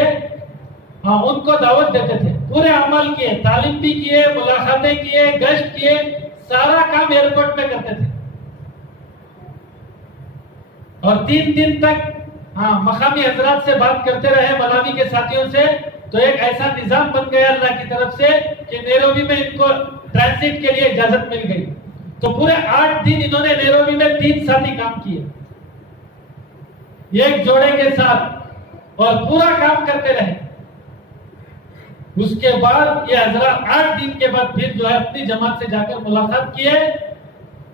ان کو دعوت دیتے تھے. پورے عمل کیے, تعلیم بھی کیے, ملاقاتیں کیے, گشت کیے, سارا کام ایئرپورٹ میں کرتے تھے. اور 3 دن تک مقامی حضرات سے بات کرتے رہے, ملاوی کے ساتھیوں سے. تو ایک ایسا نظام بن گیا اللہ کی طرف سے کہ نیروبی میں ان کو ٹرانزٹ کے لیے اجازت مل گئی. تو پورے 8 دن انہوں نے نیروبی میں 3 ساتھی کام کیے ایک جوڑے کے ساتھ, اور پورا کام کرتے رہے. اس کے بعد یہ حضرات 8 دن کے بعد پھر جو ہے اپنی جماعت سے جا کر ملاقات کیے.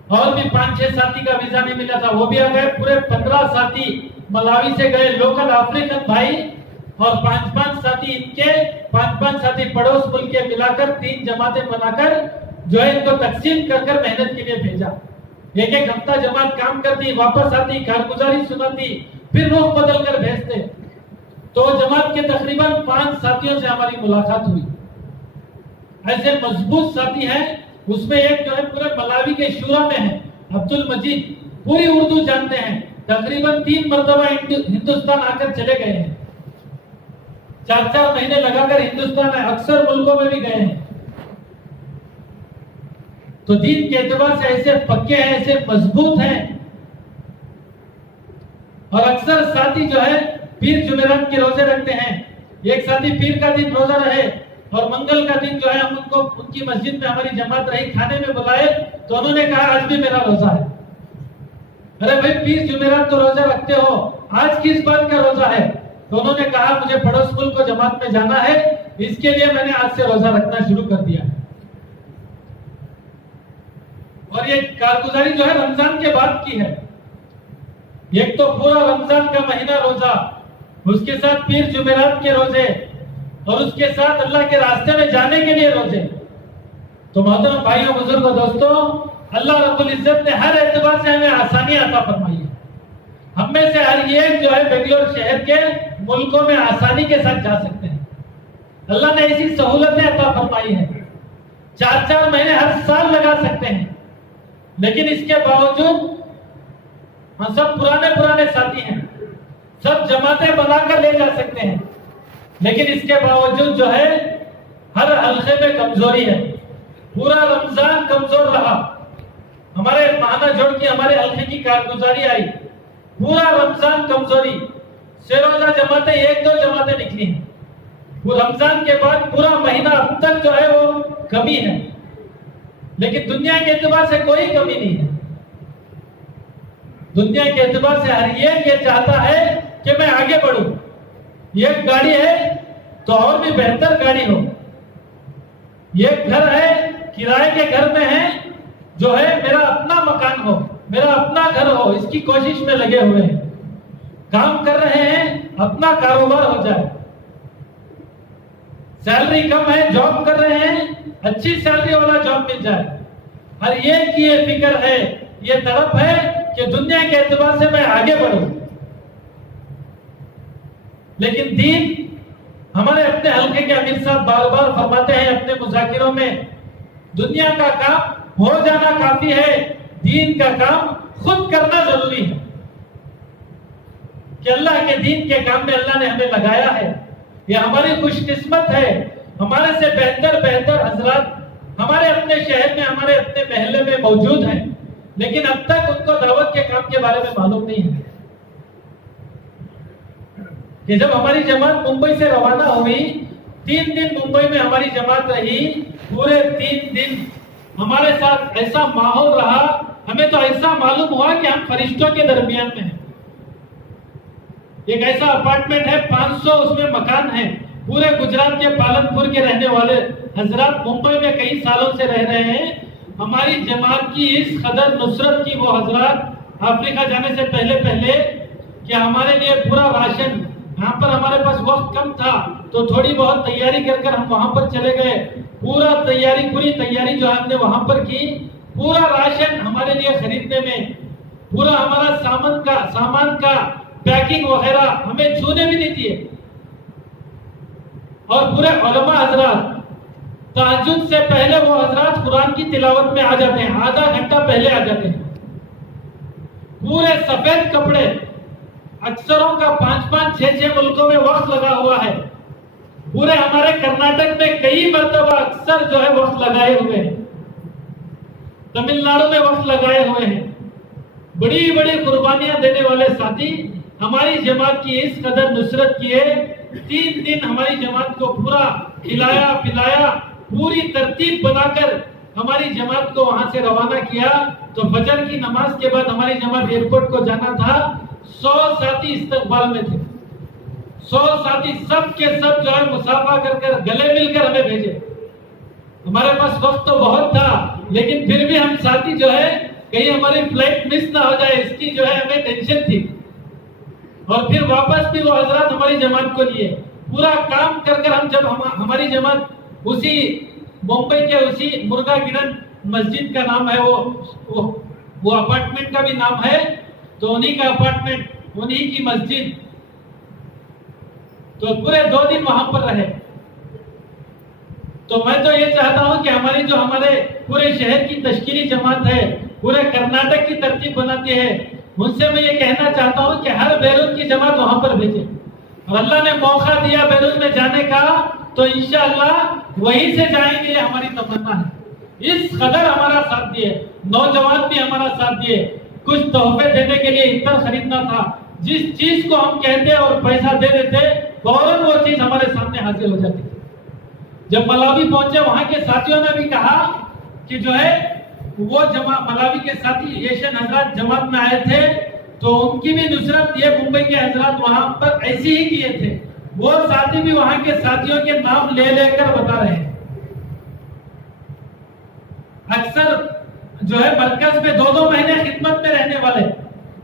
اور بھی 5-6 ساتھی کا ویزا نہیں ملا تھا, وہ بھی آ گئے. پورے 15 ساتھی ملاوی سے گئے, لوکل افریقن بھائی, اور 5 ساتھی ان کے, 5 ساتھی پڑوس ملک کے, ملا کر 3 جماعتیں بنا کر جو ہے ان کو تقسیم کر محنت کے لیے بھیجا. ایک ہفتہ جماعت کام کرتی, واپس آتی, کارگزاری سناتی, پھر رخ بدل کر بھیجتے. تو جماعت کے تقریباً 5 ساتھیوں سے ہماری ملاقات ہوئی. ایسے مضبوط ساتھی ہیں. اس میں ایک جو ہے پورے ملاوی کے شورا میں ہے, عبد المجید, پوری اردو جانتے ہیں. تقریباً 3 مرتبہ ہندوستان آ کر چلے گئے ہیں. 4 مہینے لگا کر ہندوستان میں اکثر ملکوں میں بھی گئے ہیں. تو دین کے اعتبار سے ایسے پکے ہیں, ایسے مضبوط ہیں. اور اکثر ساتھی جو ہے پیر جمعرات کے روزے رکھتے ہیں. ایک ساتھی پیر کا دن روزہ رہے, اور منگل کا دن جو ہے ہم ان کی مسجد میں ہماری جماعت رہی, کھانے میں بلائے تو انہوں نے کہا آج بھی میرا روزہ ہے. ارے بھائی پیر جمعرات تو روزہ رکھتے ہو, آج کس بات کا روزہ ہے؟ تو انہوں نے کہا مجھے پڑوس ملک کو جماعت میں جانا ہے, اس کے لیے میں نے آج سے روزہ رکھنا شروع کر دیا. اور یہ کارگزاری جو ہے رمضان کے بعد کی ہے. ایک تو پورا رمضان کا مہینہ روزہ, اس کے ساتھ پیر جمعرات کے روزے, اور اس کے ساتھ اللہ کے راستے میں جانے کے لیے روزے. تو محترم بھائیوں, بزرگوں, دوستوں, اللہ رب العزت نے ہر اعتبار سے ہمیں آسانی عطا فرمائی ہے. ہم میں سے ہر ایک جو ہے بنگلور شہر کے ملکوں میں آسانی کے ساتھ جا سکتے ہیں. اللہ نے ایسی سہولتیں عطا فرمائی ہیں. 4 مہینے ہر سال لگا سکتے ہیں. لیکن اس کے باوجود ہم سب پرانے ساتھی ہیں, سب جماعتیں بنا کر لے جا سکتے ہیں. لیکن اس کے باوجود جو ہے ہر حلقے میں کمزوری ہے. پورا رمضان کمزور رہا. ہمارے ماہانہ جوڑ کی ہمارے حلقے کی کارگزاری آئی, پورا رمضان کمزوری. سے روزہ جماعتیں 1-2 جماعتیں نکلی ہیں. وہ رمضان کے بعد پورا مہینہ اب تک جو ہے وہ کمی ہے، لیکن دنیا کے اعتبار سے کوئی کمی نہیں ہے۔ دنیا کے اعتبار سے ہر ایک یہ چاہتا ہے کہ میں آگے بڑھوں، یہ گاڑی ہے تو اور بھی بہتر گاڑی ہو، یہ گھر ہے کرائے کے گھر میں ہے جو ہے میرا اپنا مکان ہو، میرا اپنا گھر ہو، اس کی کوشش میں لگے ہوئے ہیں، کام کر رہے ہیں اپنا کاروبار ہو جائے، سیلری کم ہے جاب کر رہے ہیں اچھی سیلری والا جاب مل جائے، ہر ایک کی یہ فکر ہے، یہ طرف ہے کہ دنیا کے اعتبار سے میں آگے بڑھوں۔ لیکن دین، ہمارے اپنے حلقے کے امیر صاحب بار بار فرماتے ہیں اپنے مذاکروں میں، دنیا کا کام ہو جانا کافی ہے، دین کا کام خود کرنا ضروری ہے، کہ اللہ کے دین کے کام میں اللہ نے ہمیں لگایا ہے، یہ ہماری خوش قسمت ہے۔ ہمارے سے بہتر بہتر حضرات ہمارے اپنے شہر میں، ہمارے اپنے محلے میں موجود ہیں، لیکن اب تک ان کو دعوت کے کام کے بارے میں معلوم نہیں ہے۔ کہ جب ہماری جماعت ممبئی سے روانہ ہوئی، 3 دن ممبئی میں ہماری جماعت رہی، پورے 3 دن ہمارے ساتھ ایسا ماحول رہا، ہمیں تو ایسا معلوم ہوا کہ ہم فرشتوں کے درمیان میں ہیں۔ ایک ایسا اپارٹمنٹ ہے، 500 اس میں مکان ہے، پورے گجرات کے پالن پور کے رہنے والے حضرات ممبئی میں کئی سالوں سے رہ رہے ہیں۔ ہماری جماعت کی اس قدر نصرت کی وہ حضرات افریقہ جانے سے پہلے کہ ہمارے لیے پورا راشن، یہاں پر ہمارے پاس وقت کم تھا تو تھوڑی بہت تیاری کر کر ہم وہاں پر چلے گئے، پوری تیاری جو ہم نے وہاں پر کی، پورا راشن ہمارے لیے خریدنے میں، پورا ہمارا سامان کا پیکنگ وغیرہ ہمیں چھونے بھی نہیں دیے۔ اور پورے علماء حضرات تہجد سے پہلے وہ حضرات قرآن کی تلاوت میں آ جاتے ہیں، آدھا گھنٹہ پہلے آ جاتے ہیں، پورے سفید کپڑے، اکثروں کا 5-5 6-6 ملکوں میں وقت لگا ہوا ہے، پورے ہمارے کرناٹک میں کئی مرتبہ اکثر جو ہے وقت لگائے ہوئے ہیں، تمل ناڈو میں وقت لگائے ہوئے ہیں، بڑی بڑی قربانیاں دینے والے ساتھی ہماری جماعت کی اس قدر نصرت کیے۔ 3 دن ہماری جماعت کو پورا کھلایا پلایا، پوری ترتیب بنا کر ہماری جماعت کو وہاں سے روانہ کیا۔ تو فجر کی نماز کے بعد ہماری جماعت ایئرپورٹ کو جانا تھا، 100 ساتھی استقبال میں تھے، 100 ساتھی سب کے سب جو ہے مسافہ کر کر گلے مل کر ہمیں بھیجے۔ ہمارے پاس وقت تو بہت تھا، لیکن پھر بھی ہم ساتھی جو ہے کہیں ہماری فلائٹ مس نہ ہو جائے، اس کی جو ہے ہمیں ٹینشن تھی۔ اور پھر واپس بھی وہ حضرات ہماری جماعت کو لیے، پورا کام کر کر جب ہماری جماعت اسی ممبئی کے اسی مرگا گرن مسجد کا نام ہے، وہ اپارٹمنٹ کا بھی نام ہے، تو انہی کا اپارٹمنٹ، انہی کی مسجد، تو پورے 2 دن وہاں پر رہے۔ تو میں تو یہ چاہتا ہوں کہ ہمارے پورے شہر کی تشکیلی جماعت ہے، پورے کرناٹک کی ترتیب بناتی ہے، ان سے میں یہ کہنا چاہتا ہوں کہ ہر بیرون کی جماعت وہاں پر بھیجے، اور اللہ نے موقع دیا بیرون میں جانے کا تو انشاءاللہ وہیں سے جائیں گے، یہ ہماری تمنا ہے۔ اس قدر ہمارا ساتھ دیے، نوجوان بھی ہمارا ساتھ دیے، کچھ تحفے دینے کے لیے عطر خریدنا تھا، جس چیز کو ہم کہتے اور پیسہ دے دیتے فوراً وہ چیز ہمارے سامنے حاصل ہو جاتی تھی۔ جب ملاوی پہنچے وہاں کے ساتھیوں نے بھی کہا کہ جو ہے وہ ملاوی کے ساتھی ایشین حضرات جماعت میں آئے تھے تو ان کی بھی نصرت یہ ممبئی کے حضرات وہاں پر ایسے ہی کیے تھے، وہ ساتھی بھی وہاں کے ساتھیوں کے نام لے لے کر بتا رہے ہیں۔ اکثر جو ہے مرکز میں 2-2 مہینے خدمت میں رہنے والے،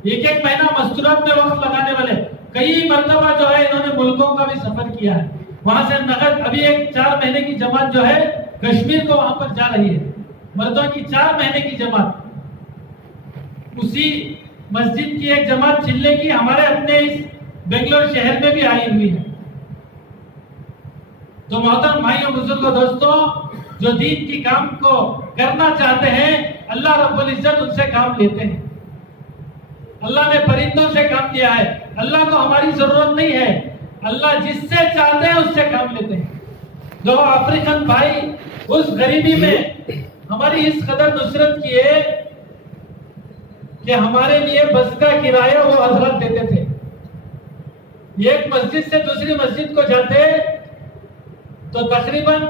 1-1 مہینہ مستورات میں وقت لگانے والے، کئی مرتبہ جو ہے انہوں نے ملکوں کا بھی سفر کیا ہے، وہاں سے نقد ابھی ایک 4 مہینے کی جماعت جو ہے کشمیر کو وہاں پر جا رہی ہے، مردوں کی 4 مہینے کی جماعت، اسی مسجد کی ایک جماعت چلنے کی ہمارے اپنے اس بنگلور شہر میں بھی آئی ہوئی ہے۔ تو محترم بھائیوں بزرگوں دوستوں، جو دین کی کام کو کرنا چاہتے ہیں اللہ رب العزت ان سے کام لیتے ہیں۔ اللہ نے پرندوں سے کام لیا ہے، اللہ کو ہماری ضرورت نہیں ہے، اللہ جس سے چاہتے ہیں اس سے کام لیتے ہیں۔ جو افریقن بھائی اس غریبی میں ہماری اس قدر نصرت کیے کہ ہمارے لیے بس کا کرایہ وہ حضرت دیتے تھے، ایک مسجد سے دوسری مسجد کو جاتے تو تقریباً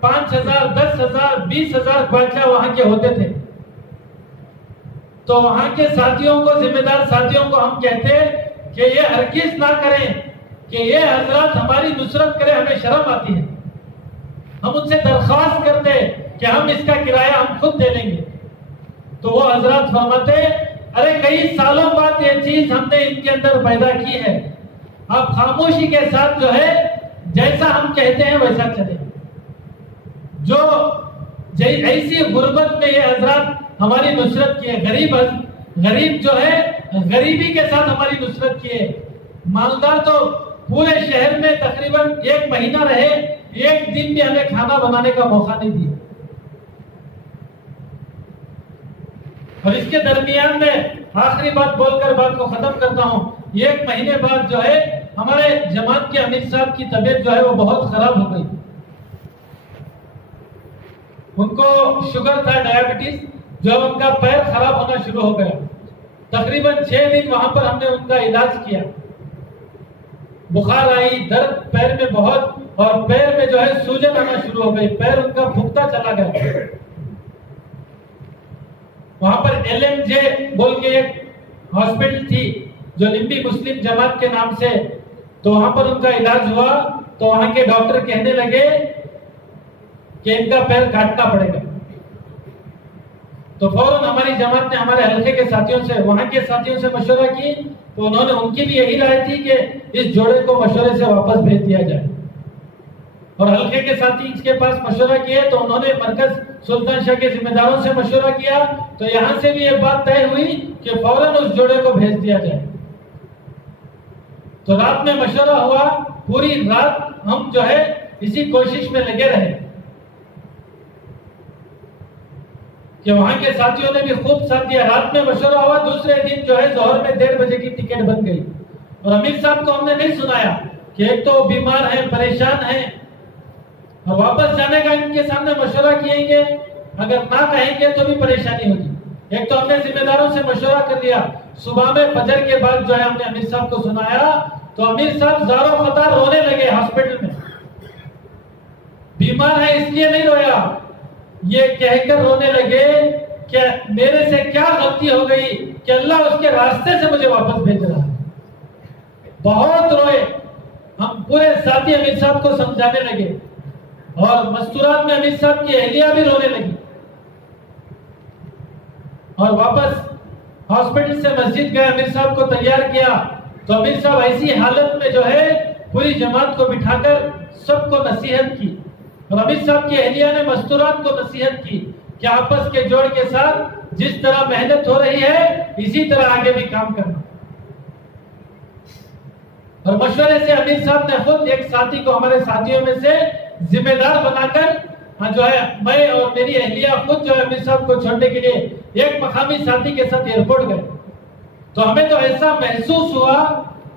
5,000 10,000 20,000 خواجہ وہاں کے ہوتے تھے. تو وہاں کے ساتھیوں کو, ذمہ دار ساتھیوں کو ہم کہتے کہ یہ ہرگز نہ کریں کہ یہ حضرات ہماری نصرت کرے, ہمیں شرم آتی ہے. ہم ان سے درخواست کرتے کہ ہم اس کا کرایہ ہم خود دے لیں گے. تو وہ حضرات فرماتے ارے کئی سالوں بعد یہ چیز ہم نے ان کے اندر پیدا کی ہے, آپ خاموشی کے ساتھ جو ہے جیسا ہم کہتے ہیں ویسا چلے. جو ایسی غربت میں یہ حضرات ہماری نصرت کیے, غریب جو ہے غریبی کے ساتھ ہماری نصرت کیے. مالدار تو پورے شہر میں تقریباً 1 مہینہ رہے, ایک دن بھی ہمیں کھانا بنانے کا موقع نہیں دیا. اور اس کے درمیان میں آخری بات بول کر بات کو ختم کرتا ہوں. 1 مہینے بعد جو ہے ہمارے جماعت کے امیر صاحب کی طبیعت جو ہے وہ بہت خراب ہو گئی. ان کو شوگر تھا, ڈائبٹیز, جو ان کا پیر خراب ہونا شروع ہو گیا. تقریباً 6 دن وہاں پر ہم نے ان کا علاج کیا. بخار آئی, درد پیر میں بہت, اور پیر میں جو ہے سوجن آنا شروع ہو گئی, پیر ان کا پھکتا چلا گیا. وہاں پر LMJ بول کے ایک ہاسپٹل تھی جو لمبی مسلم جماعت کے نام سے, تو وہاں پر ان کا علاج ہوا. تو وہاں کے ڈاکٹر کہنے لگے کہ ان کا پیر کاٹنا پڑے گا. تو فوراً ہماری جماعت نے ہمارے حلقے کے ساتھیوں سے, وہاں کے ساتھیوں سے مشورہ کی. تو انہوں نے, ان کی بھی یہی رائے تھی کہ اس جوڑے کو مشورے سے واپس بھیج دیا جائے. اور حلقے کے ساتھی اس کے پاس مشورہ کیے تو انہوں نے مرکز سلطان شاہ کے ذمہ داروں سے مشورہ کیا. تو یہاں سے بھی یہ بات طے ہوئی کہ فوراً اس جوڑے کو بھیج دیا جائے. تو رات میں مشورہ ہوا, پوری رات ہم جو ہے اسی کوشش میں لگے رہے کہ وہاں کے ساتھیوں نے بھی خوب ساتھ دیا. رات میں مشورہ ہوا, دوسرے دن جو ہے ظہر میں 1:30 بجے کی ٹکٹ بن گئی. اور امیر صاحب کو ہم نے نہیں سنایا کہ ایک تو بیمار ہیں, پریشان ہیں, اور واپس جانے کا ان کے سامنے مشورہ کیے گے, اگر نہ کہیں گے تو بھی پریشانی ہوگی. ایک تو ہم نے ذمہ داروں سے مشورہ کر لیا. صبح میں فجر کے بعد جو ہے ہم نے امیر صاحب کو سنایا تو امیر صاحب زاروں قطار رونے لگے ہاسپٹل میں. بیمار ہے اس لیے نہیں رویا, یہ کہہ کر رونے لگے کہ میرے سے کیا غلطی ہو گئی کہ اللہ اس کے راستے سے مجھے واپس بھیج رہا ہے. بہت روئے. ہم پورے ساتھی امیر صاحب کو سمجھانے لگے, اور مستورات میں امیر صاحب کی اہلیہ بھی رونے لگی. اور واپس ہاسپٹل سے مسجد گئے, امیر صاحب کو تیار کیا. تو امیر صاحب ایسی حالت میں جو ہے پوری جماعت کو بٹھا کر سب کو نصیحت کی. اور امیر صاحب کی اہلیہ نے مستورات کو نصیحت کی کہ آپس کے جوڑ کے ساتھ جس طرح محنت ہو رہی ہے اسی طرح آگے بھی کام کرنا. اور مشورے سے امیر صاحب نے خود ایک ساتھی کو ہمارے ساتھیوں میں سے ذمہ دار بنا کر جو ہے میں اور میری اہلیہ خود جو ہے امیر صاحب کو چھوڑنے کے لیے ایک مقامی ساتھی کے ساتھ ایئرپورٹ گئے. تو ہمیں تو ایسا محسوس ہوا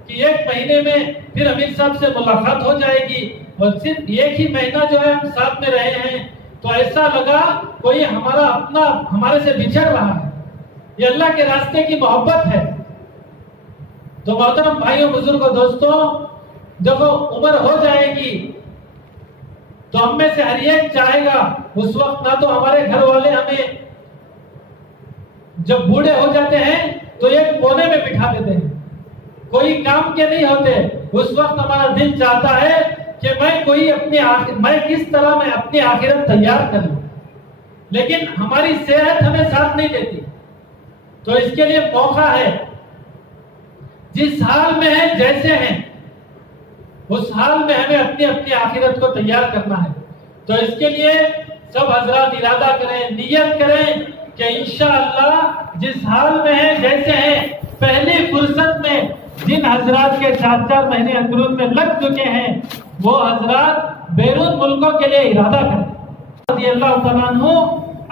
کہ 1 مہینے میں پھر امیر صاحب سے ملاقات ہو جائے گی, اور صرف 1 ہی مہینہ جو ہے ہم ساتھ میں رہے ہیں تو ایسا لگا کوئی ہمارا اپنا ہمارے سے بچھڑ رہا ہے. یہ اللہ کے راستے کی محبت ہے. تو محترم بھائیوں, بزرگوں, دوستوں, جب وہ عمر ہو جائے گی تو ہم میں سے ہر ایک چاہے گا, اس وقت نہ تو ہمارے گھر والے ہمیں جب بوڑھے ہو جاتے ہیں تو ایک کونے میں بٹھا دیتے ہیں, کوئی کام کے نہیں ہوتے. اس وقت ہمارا دل چاہتا ہے کہ میں کس طرح میں اپنی آخرت تیار کر لوں, لیکن ہماری صحت ہمیں ساتھ نہیں دیتی. تو اس کے لیے موقع ہے, جس حال میں ہیں جیسے ہیں اس حال میں ہمیں اپنی آخرت کو تیار کرنا ہے. تو اس کے لیے سب حضرات ارادہ کریں, نیت کریں کہ انشاءاللہ جس حال میں ہیں جیسے ہیں, پہلی فرصت میں جن حضرات کے 4 مہینے اندرون میں لگ چکے ہیں وہ حضرات بیرون ملکوں کے لیے ارادہ کریں. رضی اللہ تعالیٰ عنہ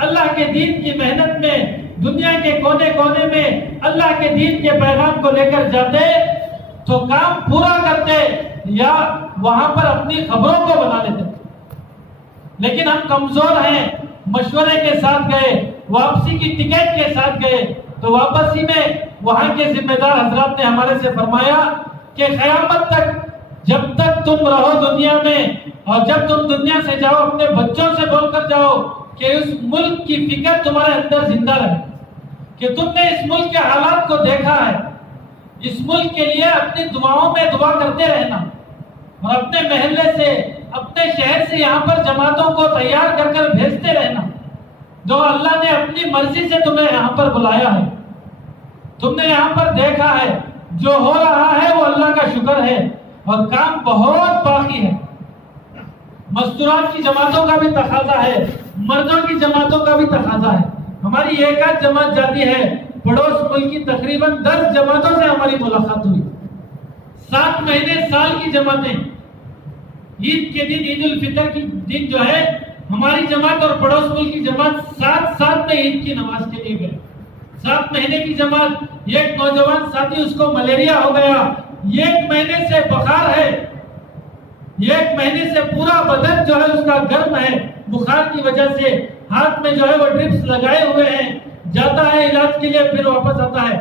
اللہ کے دین کی محنت میں دنیا کے کونے کونے میں اللہ کے دین کے پیغام کو لے کر جاتے تو کام پورا کرتے یا وہاں پر اپنی خبروں کو بنا لیتے. لیکن ہم کمزور ہیں, مشورے کے ساتھ گئے, واپسی کی ٹکٹ کے ساتھ گئے, تو واپسی میں وہاں کے ذمہ دار حضرات نے ہمارے سے فرمایا کہ قیامت تک جب تک تم رہو دنیا میں اور جب تم دنیا سے جاؤ اپنے بچوں سے بول کر جاؤ کہ اس ملک کی فکر تمہارے اندر زندہ رہے، کہ تم نے اس ملک کے حالات کو دیکھا ہے، اس ملک کے لیے اپنی دعاؤں میں دعا کرتے رہنا، اور اپنے محلے سے اپنے شہر سے یہاں پر جماعتوں کو تیار کر کر بھیجتے رہنا، جو اللہ نے اپنی مرضی سے تمہیں یہاں پر بلایا ہے، تم نے یہاں پر دیکھا ہے جو ہو رہا ہے وہ اللہ کا شکر ہے، اور کام بہت باقی ہے۔ مستورات کی جماعتوں کا بھی تقاضا ہے، مردوں کی جماعتوں کا بھی تقاضا ہے۔ ہماری ایک آدھ جماعت جاتی ہے، پڑوس ملک کی تقریباً 10 جماعتوں سے ہماری ملاقات ہوئی، 7 مہینے سال کی جماعتیں، عید کے دن عید الفطر کی دن جو ہے ہماری جماعت اور پڑوس ملک کی جماعت ساتھ میں عید کی نماز کے لیے گئے۔ 7 مہینے کی جماعت، ایک نوجوان ساتھی اس کو ملیریا ہو گیا، 1 مہینے سے بخار ہے، 1 مہینے سے پورا بدن جو ہے اس کا گرم ہے، بخار کی وجہ سے ہاتھ میں جو ہے وہ ڈرپس لگائے ہوئے ہیں، جاتا ہے علاج کے لیے پھر واپس آتا ہے،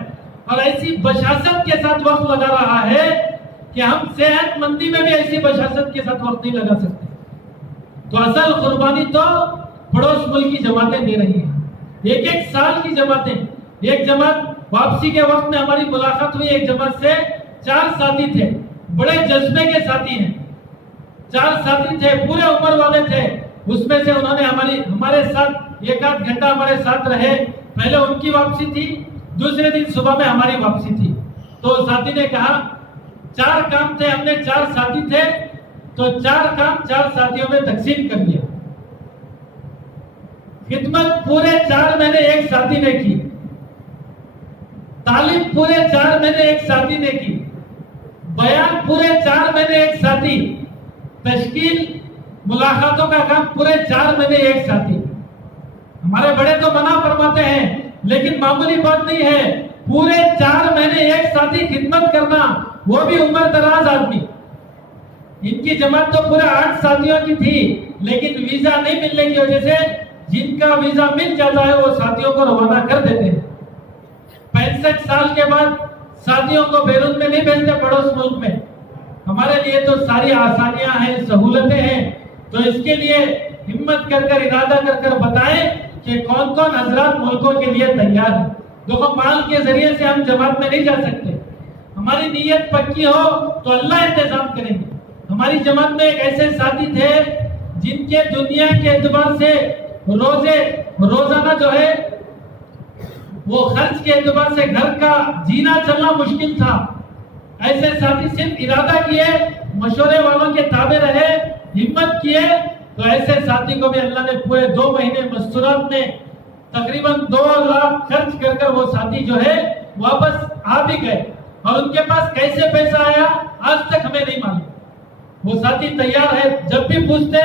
اور ایسی بشاشت کے ساتھ وقت لگا رہا ہے کہ ہم صحت مندی میں بھی ایسی بشاشت کے ساتھ وقت نہیں لگا سکتے۔ تو اصل قربانی تو پڑوس ملک کی جماعتیں دے رہی ہیں، 1 سال کی جماعتیں۔ ایک جماعت واپسی کے وقت میں ہماری ملاقات ہوئی، ایک جماعت سے 4 ساتھی تھے، بڑے جذبے کے ساتھی ہیں، 4 ساتھی تھے، پورے عمر والے تھے۔ اس میں سے انہوں نے ہمارے ساتھ 1 آدھ گھنٹہ ہمارے ساتھ رہے، پہلے ان کی واپسی تھی، دوسرے دن صبح میں ہماری واپسی تھی۔ تو ساتھی نے کہا 4 کام تھے، ہم نے 4 ساتھی تھے تو 4 کام 4 ساتھیوں میں تقسیم کر دیا۔ خدمت پورے 4 مہینے ایک ساتھی نے کی، تعلیم پورے 4 مہینے ایک ساتھی نے کی، بیان پورے 4 مہینے ایک ساتھی، تشکیل ملاقاتوں کا کام پورے 4 مہینے ایک ساتھی۔ ہمارے بڑے تو منع فرماتے ہیں لیکن معمولی بات نہیں ہے، پورے 4 مہینے ایک ساتھی خدمت کرنا، وہ بھی عمر دراز آدمی۔ ان کی جماعت تو پورے 8 ساتھیوں کی تھی، لیکن ویزا نہیں ملنے کی وجہ سے جن کا ویزا مل جاتا ہے وہ ساتھیوں کو روانہ کر دیتے ہیں۔ 65 سال کے بعد ساتھیوں کو بیرون میں نہیں بھیجتے، پڑوس ملک میں۔ ہمارے لیے تو ساری آسانیاں ہیں، سہولتیں ہیں، تو اس کے لیے ہمت کر کر ارادہ کر کر بتائیں کہ کون کون حضرات ملکوں کے لیے تیار ہیں۔ دیکھو مال کے ذریعے سے ہم جماعت میں نہیں جا سکتے، ہماری نیت پکی ہو تو اللہ انتظام کریں گے۔ ہماری جماعت میں ایک ایسے ساتھی تھے جن کے دنیا کے اعتبار سے روزانہ جو ہے وہ خرچ کے اعتبار سے گھر کا جینا چلنا مشکل تھا۔ ایسے ساتھی صرف ارادہ کیے، مشورے والوں کے تابع رہے، ہمت کیے، تو ایسے ساتھی کو بھی اللہ نے پورے 2 مہینے مستورات میں تقریباً 2 لاکھ خرچ کر کر وہ ساتھی جو ہے واپس آ بھی گئے، اور ان کے پاس کیسے پیسہ آیا آج تک ہمیں نہیں معلوم۔ وہ ساتھی تیار ہے، جب بھی پوچھتے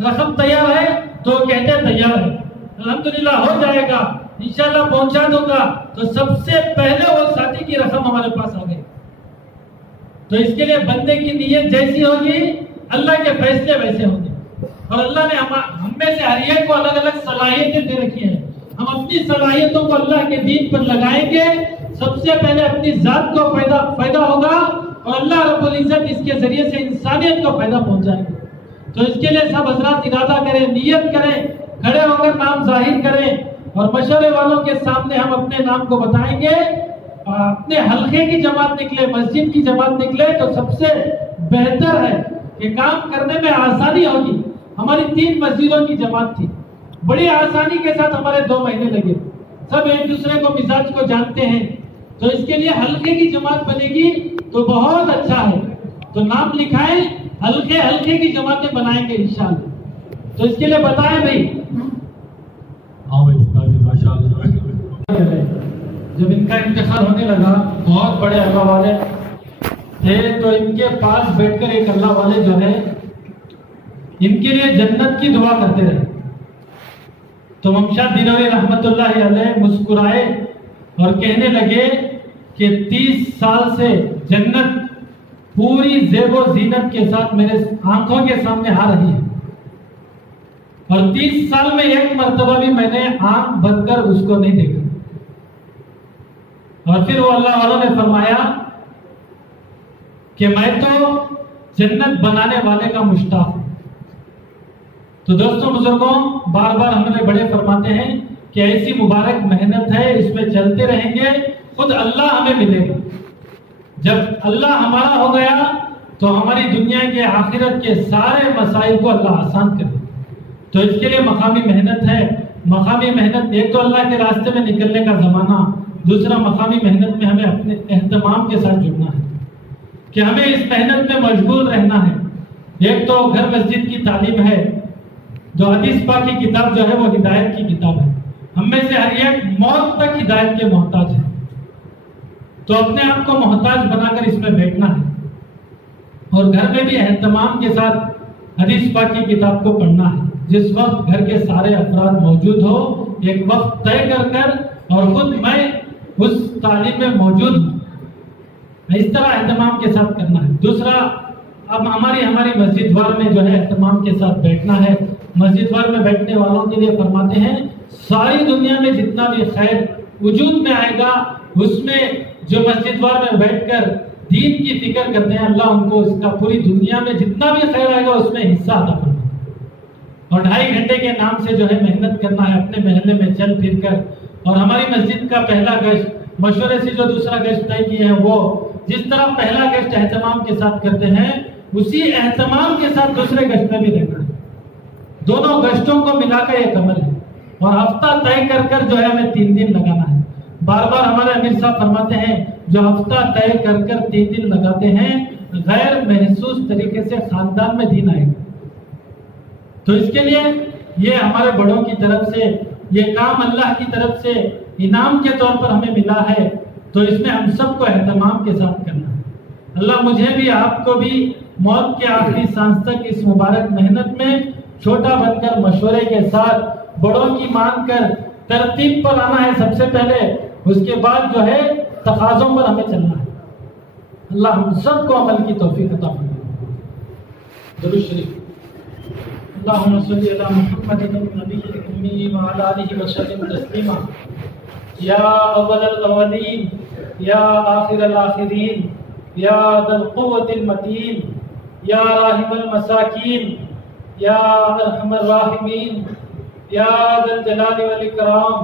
رقم تیار ہے تو کہتے تیار ہے، الحمدللہ ہو جائے گا، انشاءاللہ پہنچا دوں گا۔ تو سب سے پہلے وہ ساتھی کی رقم ہمارے پاس آ گئی۔ تو اس کے لیے بندے کی نیت جیسی ہوگی اللہ کے فیصلے ویسے ہوں گے، اور اللہ نے ہم میں سے ہر ایک کو الگ الگ صلاحیتیں دے رکھی ہیں۔ ہم اپنی صلاحیتوں کو اللہ کے دین پر لگائیں گے، سب سے پہلے اپنی ذات کو فائدہ ہوگا، اور اللہ رب العزت اس کے ذریعے سے انسانیت کو فائدہ پہنچائیں گے۔ تو اس کے لیے سب حضرات ارادہ کریں، نیت کریں، کھڑے ہو کر نام ظاہر کریں، اور مشورے والوں کے سامنے ہم اپنے نام کو بتائیں گے۔ اپنے حلقے کی جماعت نکلے، مسجد کی جماعت نکلے تو سب سے بہتر ہے کہ کام کرنے میں آسانی ہوگی۔ ہماری 3 مسجدوں کی جماعت تھی، بڑی آسانی کے ساتھ ہمارے 2 مہینے لگے، سب ایک دوسرے کو مزاج کو جانتے ہیں۔ تو اس کے لیے حلقے کی جماعت بنے گی تو بہت اچھا ہے، تو نام لکھائیں، حلقے کی جماعتیں بنائیں گے انشاءاللہ۔ تو اس کے لیے بتائیں بھائی، جب ان کا انتقال ہونے لگا، بہت بڑے اللہ والے تھے، تو ان کے پاس بیٹھ کر ایک اللہ والے جو ہے ان کے لیے جنت کی دعا کرتے رہے۔ تو ممشاد دینوی رحمت اللہ علیہ مسکرائے اور کہنے لگے کہ 30 سال سے جنت پوری زیب و زینت کے ساتھ میرے آنکھوں کے سامنے آ رہی ہے، اور 30 سال میں ایک مرتبہ بھی میں نے آنکھ بند کر اس کو نہیں دیکھا۔ اور پھر وہ اللہ والوں نے فرمایا کہ میں تو جنت بنانے والے کا مشتاق ہوں، تو دوستوں بزرگوں، بار بار ہمارے بڑے فرماتے ہیں کہ ایسی مبارک محنت ہے، اس میں چلتے رہیں گے، خود اللہ ہمیں ملے گا۔ جب اللہ ہمارا ہو گیا تو ہماری دنیا کے آخرت کے سارے مسائل کو اللہ آسان کر دے۔ تو اس کے لیے مقامی محنت ہے۔ مقامی محنت، ایک تو اللہ کے راستے میں نکلنے کا زمانہ، دوسرا مقامی محنت میں ہمیں اپنے اہتمام کے ساتھ جڑنا ہے کہ ہمیں اس محنت میں مشغول رہنا ہے۔ ایک تو گھر مسجد کی تعلیم ہے، جو حدیث پاک کی کتاب جو ہے وہ ہدایت کی کتاب ہے۔ ہم میں سے ہر ایک موت تک ہدایت کے محتاج ہے، تو اپنے آپ کو محتاج بنا کر اس میں بیٹھنا ہے، اور گھر میں بھی اہتمام کے ساتھ حدیث پاک کی کتاب کو پڑھنا ہے۔ جس وقت گھر کے سارے افراد موجود ہو، ایک وقت طے کر اور خود میں اس تعلیم میں موجود ہوں، اس طرح اہتمام کے ساتھ کرنا ہے۔ دوسرا، اب ہماری مسجد وار میں جو ہے اہتمام کے ساتھ بیٹھنا ہے۔ مسجد وار میں بیٹھنے والوں کے لیے فرماتے ہیں ساری دنیا میں جتنا بھی خیر وجود میں آئے گا، اس میں جو مسجد وار میں بیٹھ کر دین کی فکر کرتے ہیں، اللہ ان کو اس کا پوری دنیا میں جتنا بھی خیر آئے گا اس میں حصہ عطا فرمائے۔ اور 2.5 گھنٹے کے نام سے جو ہے محنت کرنا ہے اپنے محلے میں چل پھر کر، اور ہماری مسجد کا پہلا گشت مشورے سے جو دوسرا گشت طے کیے ہیں، وہ جس طرح پہلا گشت اہتمام کے ساتھ کرتے ہیں، اسی اہتمام کے ساتھ دوسرے گشت میں بھی رہنا ہے۔ دونوں گشتوں کو ملا کر ایک عمل ہے، اور ہفتہ طے کر جو ہے ہمیں 3 دن لگانا ہے۔ بار بار ہمارے امیر صاحب فرماتے ہیں جو ہفتہ طے کر 3 دن لگاتے ہیں، غیر محسوس طریقے سے خاندان میں دین آئے گا۔ تو اس کے لیے یہ ہمارے بڑوں کی طرف سے یہ کام اللہ کی طرف سے انعام کے طور پر ہمیں ملا ہے، تو اس میں ہم سب کو اہتمام کے ساتھ کرنا ہے۔ اللہ مجھے بھی آپ کو بھی موت کے آخری سانس تک اس مبارک محنت میں چھوٹا بن کر مشورے کے ساتھ بڑوں کی مان کر ترتیب پر آنا ہے سب سے پہلے، اس کے بعد جو ہے تقاضوں پر ہمیں چلنا ہے۔ اللہ ہم سب کو عمل کی توفیق عطا فرمائے۔ درود شریف۔ اللهم صل على محمد النبي الأمي وعلى آله وسلم تسليما يا أول الأولين يا آخر الآخرين يا ذا القوة المتين يا راحم المساكين يا أرحم الراحمين يا ذا الجلال والإكرام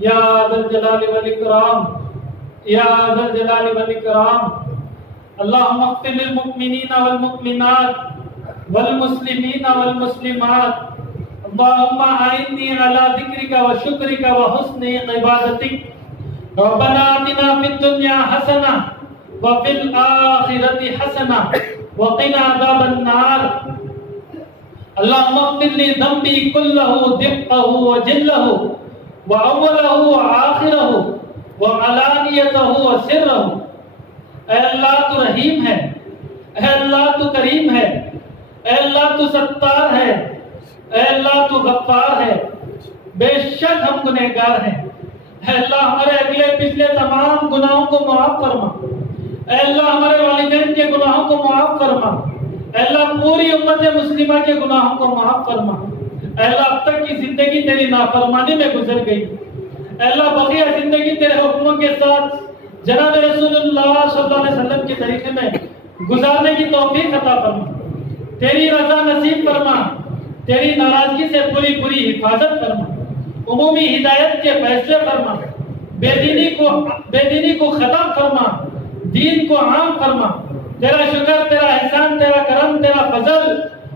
يا ذا الجلال والإكرام يا ذا الجلال والإكرام اللهم اغفر للمؤمنين والمؤمنات والمسلمین والمسلمات اللهم اعني على ذکرک وشکرک وحسن عبادتک ربنا آتنا فی الدنیا حسنہ وفی الآخرة حسنہ وقنا عذاب النار اللهم اغفر لي ذنبي كله دقه وجله وأوله وآخره وعلانيته وسره۔ اے اللہ تو رحیم ہے، اے اللہ تو کریم ہے، اے اللہ تو ستار ہے، اے اللہ تو غفار ہے، بے شک ہم گنہگار ہیں۔ اے اللہ ہمارے اگلے پچھلے تمام گناہوں کو معاف فرما، اے اللہ ہمارے والدین کے گناہوں کو معاف فرما، اے اللہ پوری امت مسلمہ کے گناہوں کو معاف فرما۔ اے اللہ اب تک کی زندگی تیری نافرمانی میں گزر گئی، اے اللہ بقیہ زندگی تیرے حکموں کے ساتھ جناب رسول اللہ صلی اللہ علیہ وسلم کے طریقے میں گزارنے کی توفیق عطا فرما، تیری رضا نصیب فرما، تیری ناراضگی سے پوری حفاظت فرما، عمومی ہدایت کے فیصلے فرما، بے دینی کو ختم فرما، دین کو عام فرما۔ تیرا شکر، تیرا احسان، تیرا کرم، تیرا فضل،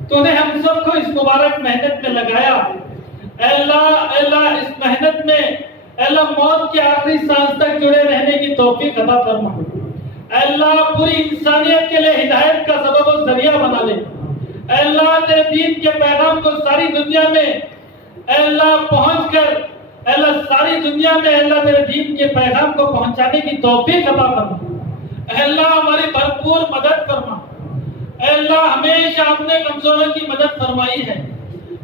تو نے ہم سب کو اس مبارک محنت میں لگایا۔ اے اللہ اس محنت میں اے اللہ موت کے آخری سانس تک جڑے رہنے کی توفیق عطا فرما۔ اے اللہ پوری انسانیت کے لیے ہدایت کا سبب و ذریعہ بنا لے۔ اے اللہ تیرے دین کے پیغام کو ساری دنیا میں اے اللہ پہنچ کر اے اللہ ساری دنیا میں اے اللہ تیرے دین کے پیغام کو پہنچانے کی توفیق عطا فرما۔ اے اللہ ہماری بھرپور مدد فرما۔ اے اللہ ہمیشہ اپنے کمزوروں کی مدد فرمائی ہے،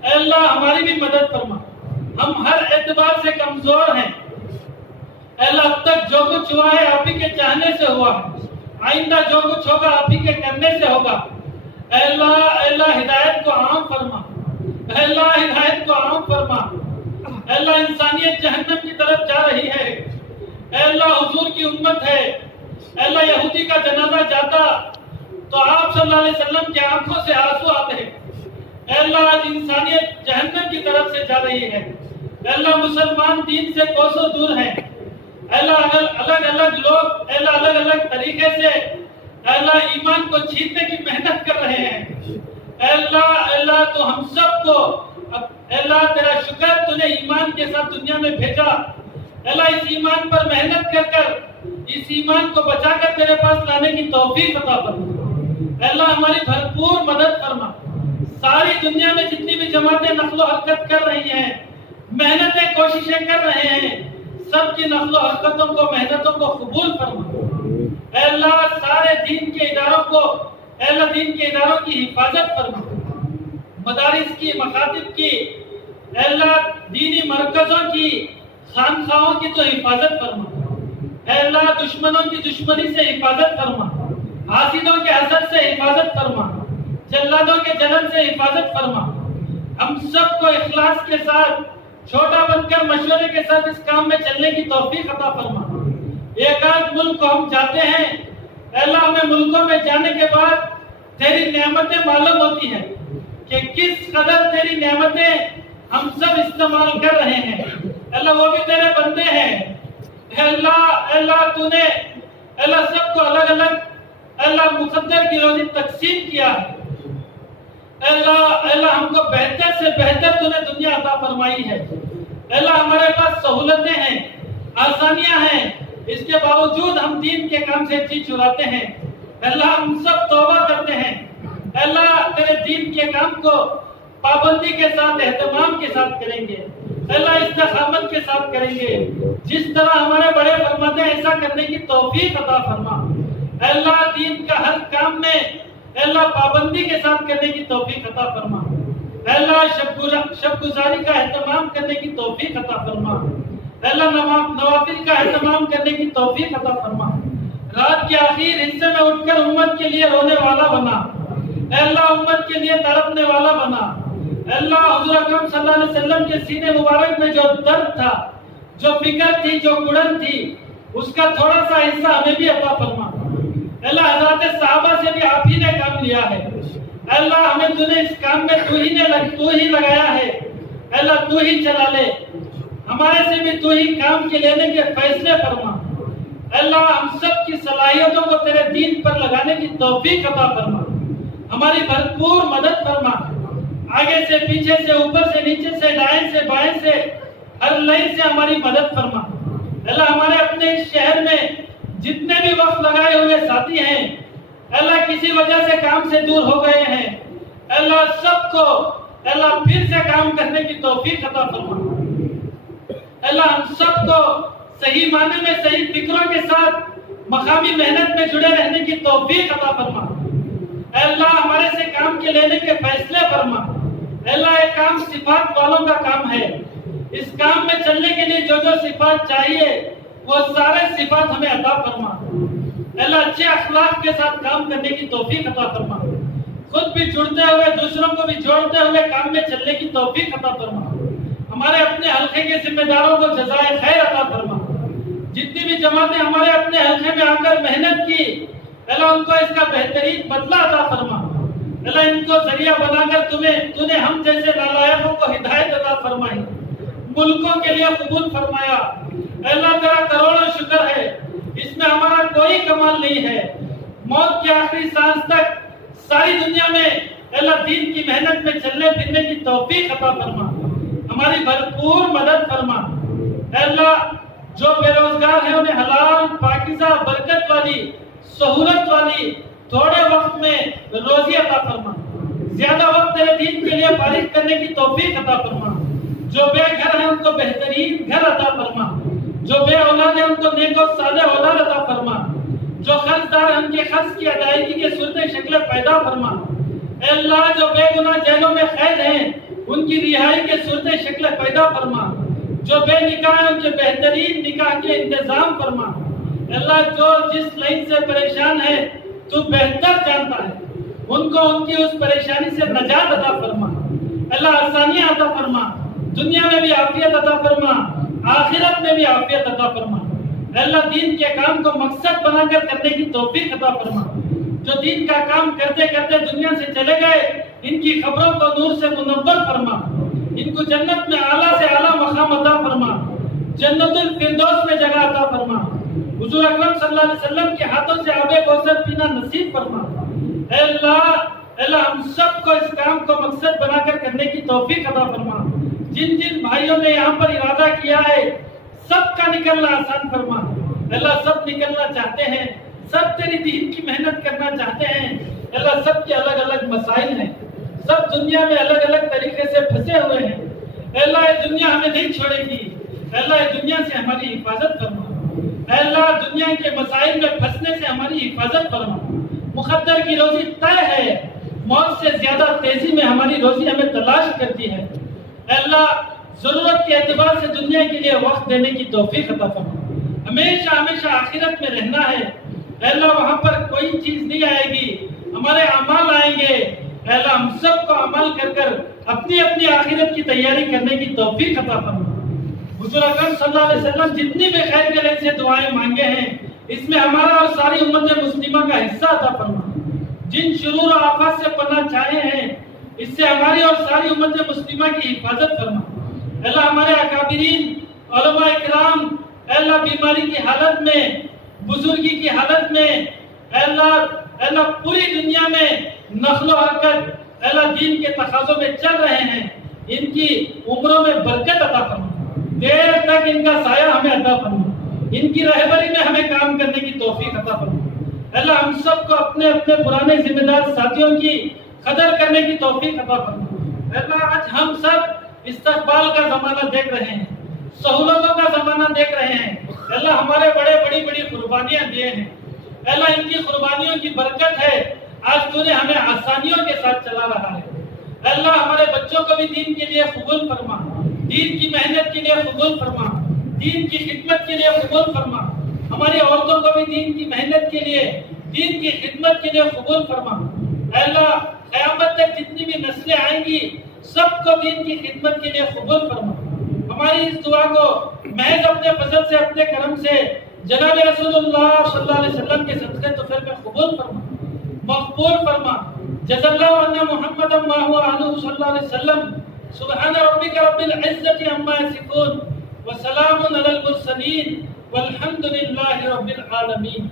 اے اللہ ہماری بھی مدد فرما۔ ہم ہر اعتبار سے کمزور ہیں، اے اللہ اب تک جو کچھ ہوا ہے آپ ہی کے چاہنے سے ہوا ہے، آئندہ جو کچھ ہوگا آپ ہی کے کرنے سے ہوگا۔ اے اللہ ہدایت کو عام فرما، اے اللہ ہدایت کو عام فرما۔ اے اللہ انسانیت جہنم کی طرف جا رہی ہے، اے اللہ حضور کی امت ہے، اے اللہ یہودی کا جنازہ جاتا تو آپ صلی اللہ علیہ وسلم کی آنکھوں سے آنسو آتے ہیں، اے اللہ آج انسانیت جہنم کی طرف سے جا رہی ہے. اے اللہ مسلمان دین سے کوسوں دور ہیں. اے اللہ الگ الگ لوگ اے اللہ الگ الگ طریقے سے اے اللہ ایمان کو چھیننے کی محنت کر رہے ہیں. اے اللہ تو ہم سب کو اے اللہ تیرا شکر تو نے ایمان کے ساتھ دنیا میں بھیجا. اے اللہ اس ایمان پر محنت کر کر اس ایمان کو بچا کر تیرے پاس لانے کی توفیق عطا فرما. اے اللہ ہماری بھرپور مدد فرما. ساری دنیا میں جتنی بھی جماعتیں نقل و حرکت کر رہی ہیں, محنتیں کوششیں کر رہے ہیں, سب کی نقل و حرکتوں کو محنتوں کو قبول فرما. اے اللہ سارے دین کے اداروں کو اے اللہ دین کے اداروں کی حفاظت فرما. مدارس کی, مکاتب کی اے اللہ دینی مرکزوں کی, خانقاہوں کی تو حفاظت فرما. اے اللہ دشمنوں کی دشمنی سے حفاظت فرما. حاسدوں کے حسد سے حفاظت فرما. جلادوں کے جلن سے حفاظت فرما. ہم سب کو اخلاص کے ساتھ چھوٹا بن کر مشورے کے ساتھ اس کام میں چلنے کی توفیق عطا فرما. ایک آدھ ملک کو ہم جاتے ہیں اے اللہ ہمیں ملکوں میں جانے کے بعد تیری نعمتیں معلوم ہوتی ہیں کہ کس قدر تیری نعمتیں ہم سب استعمال کر رہے ہیں. اللہ وہ بھی تیرے بندے ہیں. اللہ تو نے اللہ سب کو الگ الگ اللہ مقدر کی روزی تقسیم کیا. اللہ ہم کو بہتر سے بہتر تو نے دنیا عطا فرمائی ہے. اللہ ہمارے پاس سہولتیں ہیں, آسانیاں ہیں, اس کے باوجود ہم دین کے کام سے جی چھڑاتے ہیں. اللہ ہم سب توبہ کرتے ہیں. اللہ تیرے دین کے کام کو پابندی کے ساتھ اہتمام کے ساتھ کریں گے. اللہ استقامت کے ساتھ کریں گے. جس طرح ہمارے بڑے فرماتے ہیں ایسا کرنے کی توفیق عطا فرما. اللہ دین کا ہر کام میں اللہ پابندی کے ساتھ کرنے کی توفیق عطا فرما. اللہ شب گزاری کا اہتمام کرنے کی توفیق عطا فرما. اللہ نوافل کا اہتمام کرنے کی توفیق عطا فرما. رات کے آخر حصے میں اٹھ کر امت کے لیے رونے والا بنا. اللہ امت کے لیے تڑپنے والا بنا. اللہ حضور اکرم صلی اللہ علیہ وسلم کے سینے مبارک میں جو درد تھا, جو فکر تھی, جو گڑن تھی, اس کا تھوڑا سا حصہ ہمیں بھی عطا فرما. اللہ حضرات صحابہ سے بھی آپ ہی نے کام لیا ہے. اللہ ہمیں تو نے اس کام میں تو ہی لگایا ہے. اللہ تو ہی چلا لے. ہمارے سے بھی تو ہی کام کے لینے کے فیصلے فرما. اللہ ہم سب کی صلاحیتوں کو تیرے دین پر لگانے کی توفیق عطا فرما. ہماری بھرپور مدد فرما. آگے سے, پیچھے سے, اوپر سے, نیچے سے, دائیں سے, بائیں سے, ہر لائن سے ہماری مدد فرما. اللہ ہمارے اپنے اس شہر میں جتنے بھی وقت لگائے ہوئے ساتھی ہیں اللہ کسی وجہ سے کام سے دور ہو گئے ہیں, اللہ سب کو اللہ پھر سے کام کرنے کی توفیق عطا فرما. اللہ ہم سب کو صحیح معنی میں صحیح فکروں کے ساتھ مقامی محنت میں جڑے رہنے کی توفیق عطا فرما. اللہ ہمارے سے کام کے لینے کے فیصلے فرما. اللہ یہ کام صفات والوں کا کام ہے. اس کام میں چلنے کے لیے جو جو صفات چاہیے وہ سارے صفات ہمیں عطا فرما. اللہ اچھے اخلاق کے ساتھ کام کرنے کی توفیق عطا فرما. خود بھی جڑتے ہوئے دوسروں کو بھی جوڑتے ہوئے کام میں چلنے کی توفیق عطا فرما. ہمارے اپنے حلقے کے ذمہ داروں کو جزائے خیر عطا فرما. جتنی بھی جماعتیں ہمارے اپنے حلقے میں آ کر محنت کی اللہ ان کو اس کا بہترین بدلہ عطا فرما. اللہ ان کو ذریعہ بنا کر تو نے ہم جیسے نالائقوں کو ہدایت عطا فرمائی, ملکوں کے لیے قبول فرمایا. اللہ تیرا کروڑوں شکر ہے, اس میں ہمارا کوئی کمال نہیں ہے. موت کی آخری سانس تک ساری دنیا میں اللہ دین کی محنت میں چلنے پھرنے کی توفیق عطا فرما. ہماری بھرپور مدد فرما. اللہ جو بے روزگار ہیں انہیں حلال, پاکیزہ, برکت والی, سہولت والی تھوڑے وقت میں روزی عطا فرما. زیادہ وقت تیرے دین کے لیے فارغ کرنے کی توفیق عطا فرما. جو بے گھر ہیں ان کو بہترین گھر عطا فرما. جو بے اولاد ہیں ان کو نیک و صالح اولاد عطا فرما. جو قرض دار ہیں ان کے قرض کی ادائیگی کے صورتیں شکلیں پیدا فرما. اے اللہ جو بے گناہ جیلوں میں قید ہیں ان کی رہائی کے صورتیں شکلیں پیدا فرما. جو بے نکاح ہیں ان کے بہترین نکاح کے انتظام فرما. اللہ جو جس لائن سے پریشان ہے تو بہتر جانتا ہے, ان کو ان کی اس پریشانی سے نجات عطا فرما. اللہ آسانیاں عطا فرما. دنیا میں بھی عافیت عطا فرما, آخرت میں بھی عافیت عطا فرما. اللہ دین کے کام کو مقصد بنا کر کرنے کی توفیق عطا فرما. جو دین کا کام کرتے کرتے دنیا سے چلے گئے ان کی قبروں کو نور سے منور فرما، ان کو جنت میں اعلیٰ سے اعلیٰ مقام عطا فرما، جنت الفردوس میں جگہ عطا فرما، حضور اکرم صلی اللہ علیہ وسلم کے ہاتھوں سے آب کوثر پینا نصیب فرما۔ اے اللہ ہم سب کو اس کام کو مقصد بنا کر کرنے کی توفیق عطا فرما۔ جن جن بھائیوں نے یہاں پر ارادہ کیا ہے سب کا نکلنا آسان فرما۔ اللہ سب نکلنا چاہتے ہیں، سب تیری دین کی محنت کرنا چاہتے ہیں۔ اللہ سب کے الگ الگ مسائل ہیں، سب دنیا میں الگ الگ طریقے سے پھنسے ہوئے ہیں۔ اللہ یہ دنیا ہمیں نہیں چھوڑے گی، اللہ یہ دنیا سے ہماری حفاظت فرما۔ اللہ دنیا کے مسائل میں پھنسنے سے ہماری حفاظت فرما۔ مقدر کی روزی طے ہے، موت سے زیادہ تیزی میں ہماری روزی ہمیں تلاش کرتی ہے۔ اللہ ضرورت کے اعتبار سے دنیا کے لیے وقت دینے کی توفیق عطا فرما۔ ہمیشہ ہمیشہ آخرت میں رہنا ہے، اللہ وہاں پر کوئی چیز نہیں آئے گی، ہمارے اعمال آئیں گے۔ اللہ ہم سب کو عمل کر کر اپنی اپنی آخرت کی تیاری کرنے کی توفیق عطا فرما۔ حضور اکرم صلی اللہ علیہ وسلم جتنی بھی خیر کے لیے سے دعائیں مانگے ہیں اس میں ہمارا اور ساری امت مسلمہ کا حصہ عطا فرما۔ جن شرور و آفات سے پناہ چاہے ہیں اس سے ہماری اور ساری امت مسلمہ کی حفاظت فرما۔ اللہ ہمارے اکابرین علماء کرام اللہ بیماری کی حالت میں، بزرگی کی حالت میں، اللہ پوری دنیا میں نقل و حرکت اللہ دین کے تقاضوں میں چل رہے ہیں، ان کی عمروں میں برکت عطا فرما، دیر تک ان کا سایہ ہمیں عطا فرما، ان کی رہبری میں ہمیں کام کرنے کی توفیق عطا فرما۔ اللہ ہم سب کو اپنے اپنے پرانے ذمہ دار ساتھیوں کی قدر کرنے کی توفیق عطا فرما۔ اللہ آج ہم سب استقبال کا زمانہ دیکھ رہے ہیں، سہولتوں کا زمانہ دیکھ رہے ہیں۔ اللہ ہمارے بڑی بڑی قربانیاں دیے ہیں، اللہ ان کی قربانیوں کی برکت ہے آج تو نے ہمیں آسانیوں کے ساتھ چلا رہا ہے۔ اللہ ہمارے بچوں کو بھی دین کے لیے قبول فرما، دین کی محنت کے لیے قبول فرما، دین کی خدمت کے لیے قبول فرما۔ ہماری عورتوں کو بھی دین کی محنت کے لیے، دین کی خدمت کے لیے قبول فرما۔ اے اللہ قیامت تک جتنی بھی نسلیں آئیں گی سب کو دین کی خدمت کے لیے قبول فرما۔ ہماری اس دعا کو محض اپنے فضل سے، اپنے کرم سے جناب رسول اللہ صلی اللہ علیہ وسلم کے صدقے طفیل میں قبول فرما، مقبول فرما۔ جزا اللہ عنا محمد ما هو عنہ صلی اللہ علیہ وسلم۔ سبحان ربک رب العزت عما یصفون وسلام علی المرسلین والحمد للہ رب العالمین۔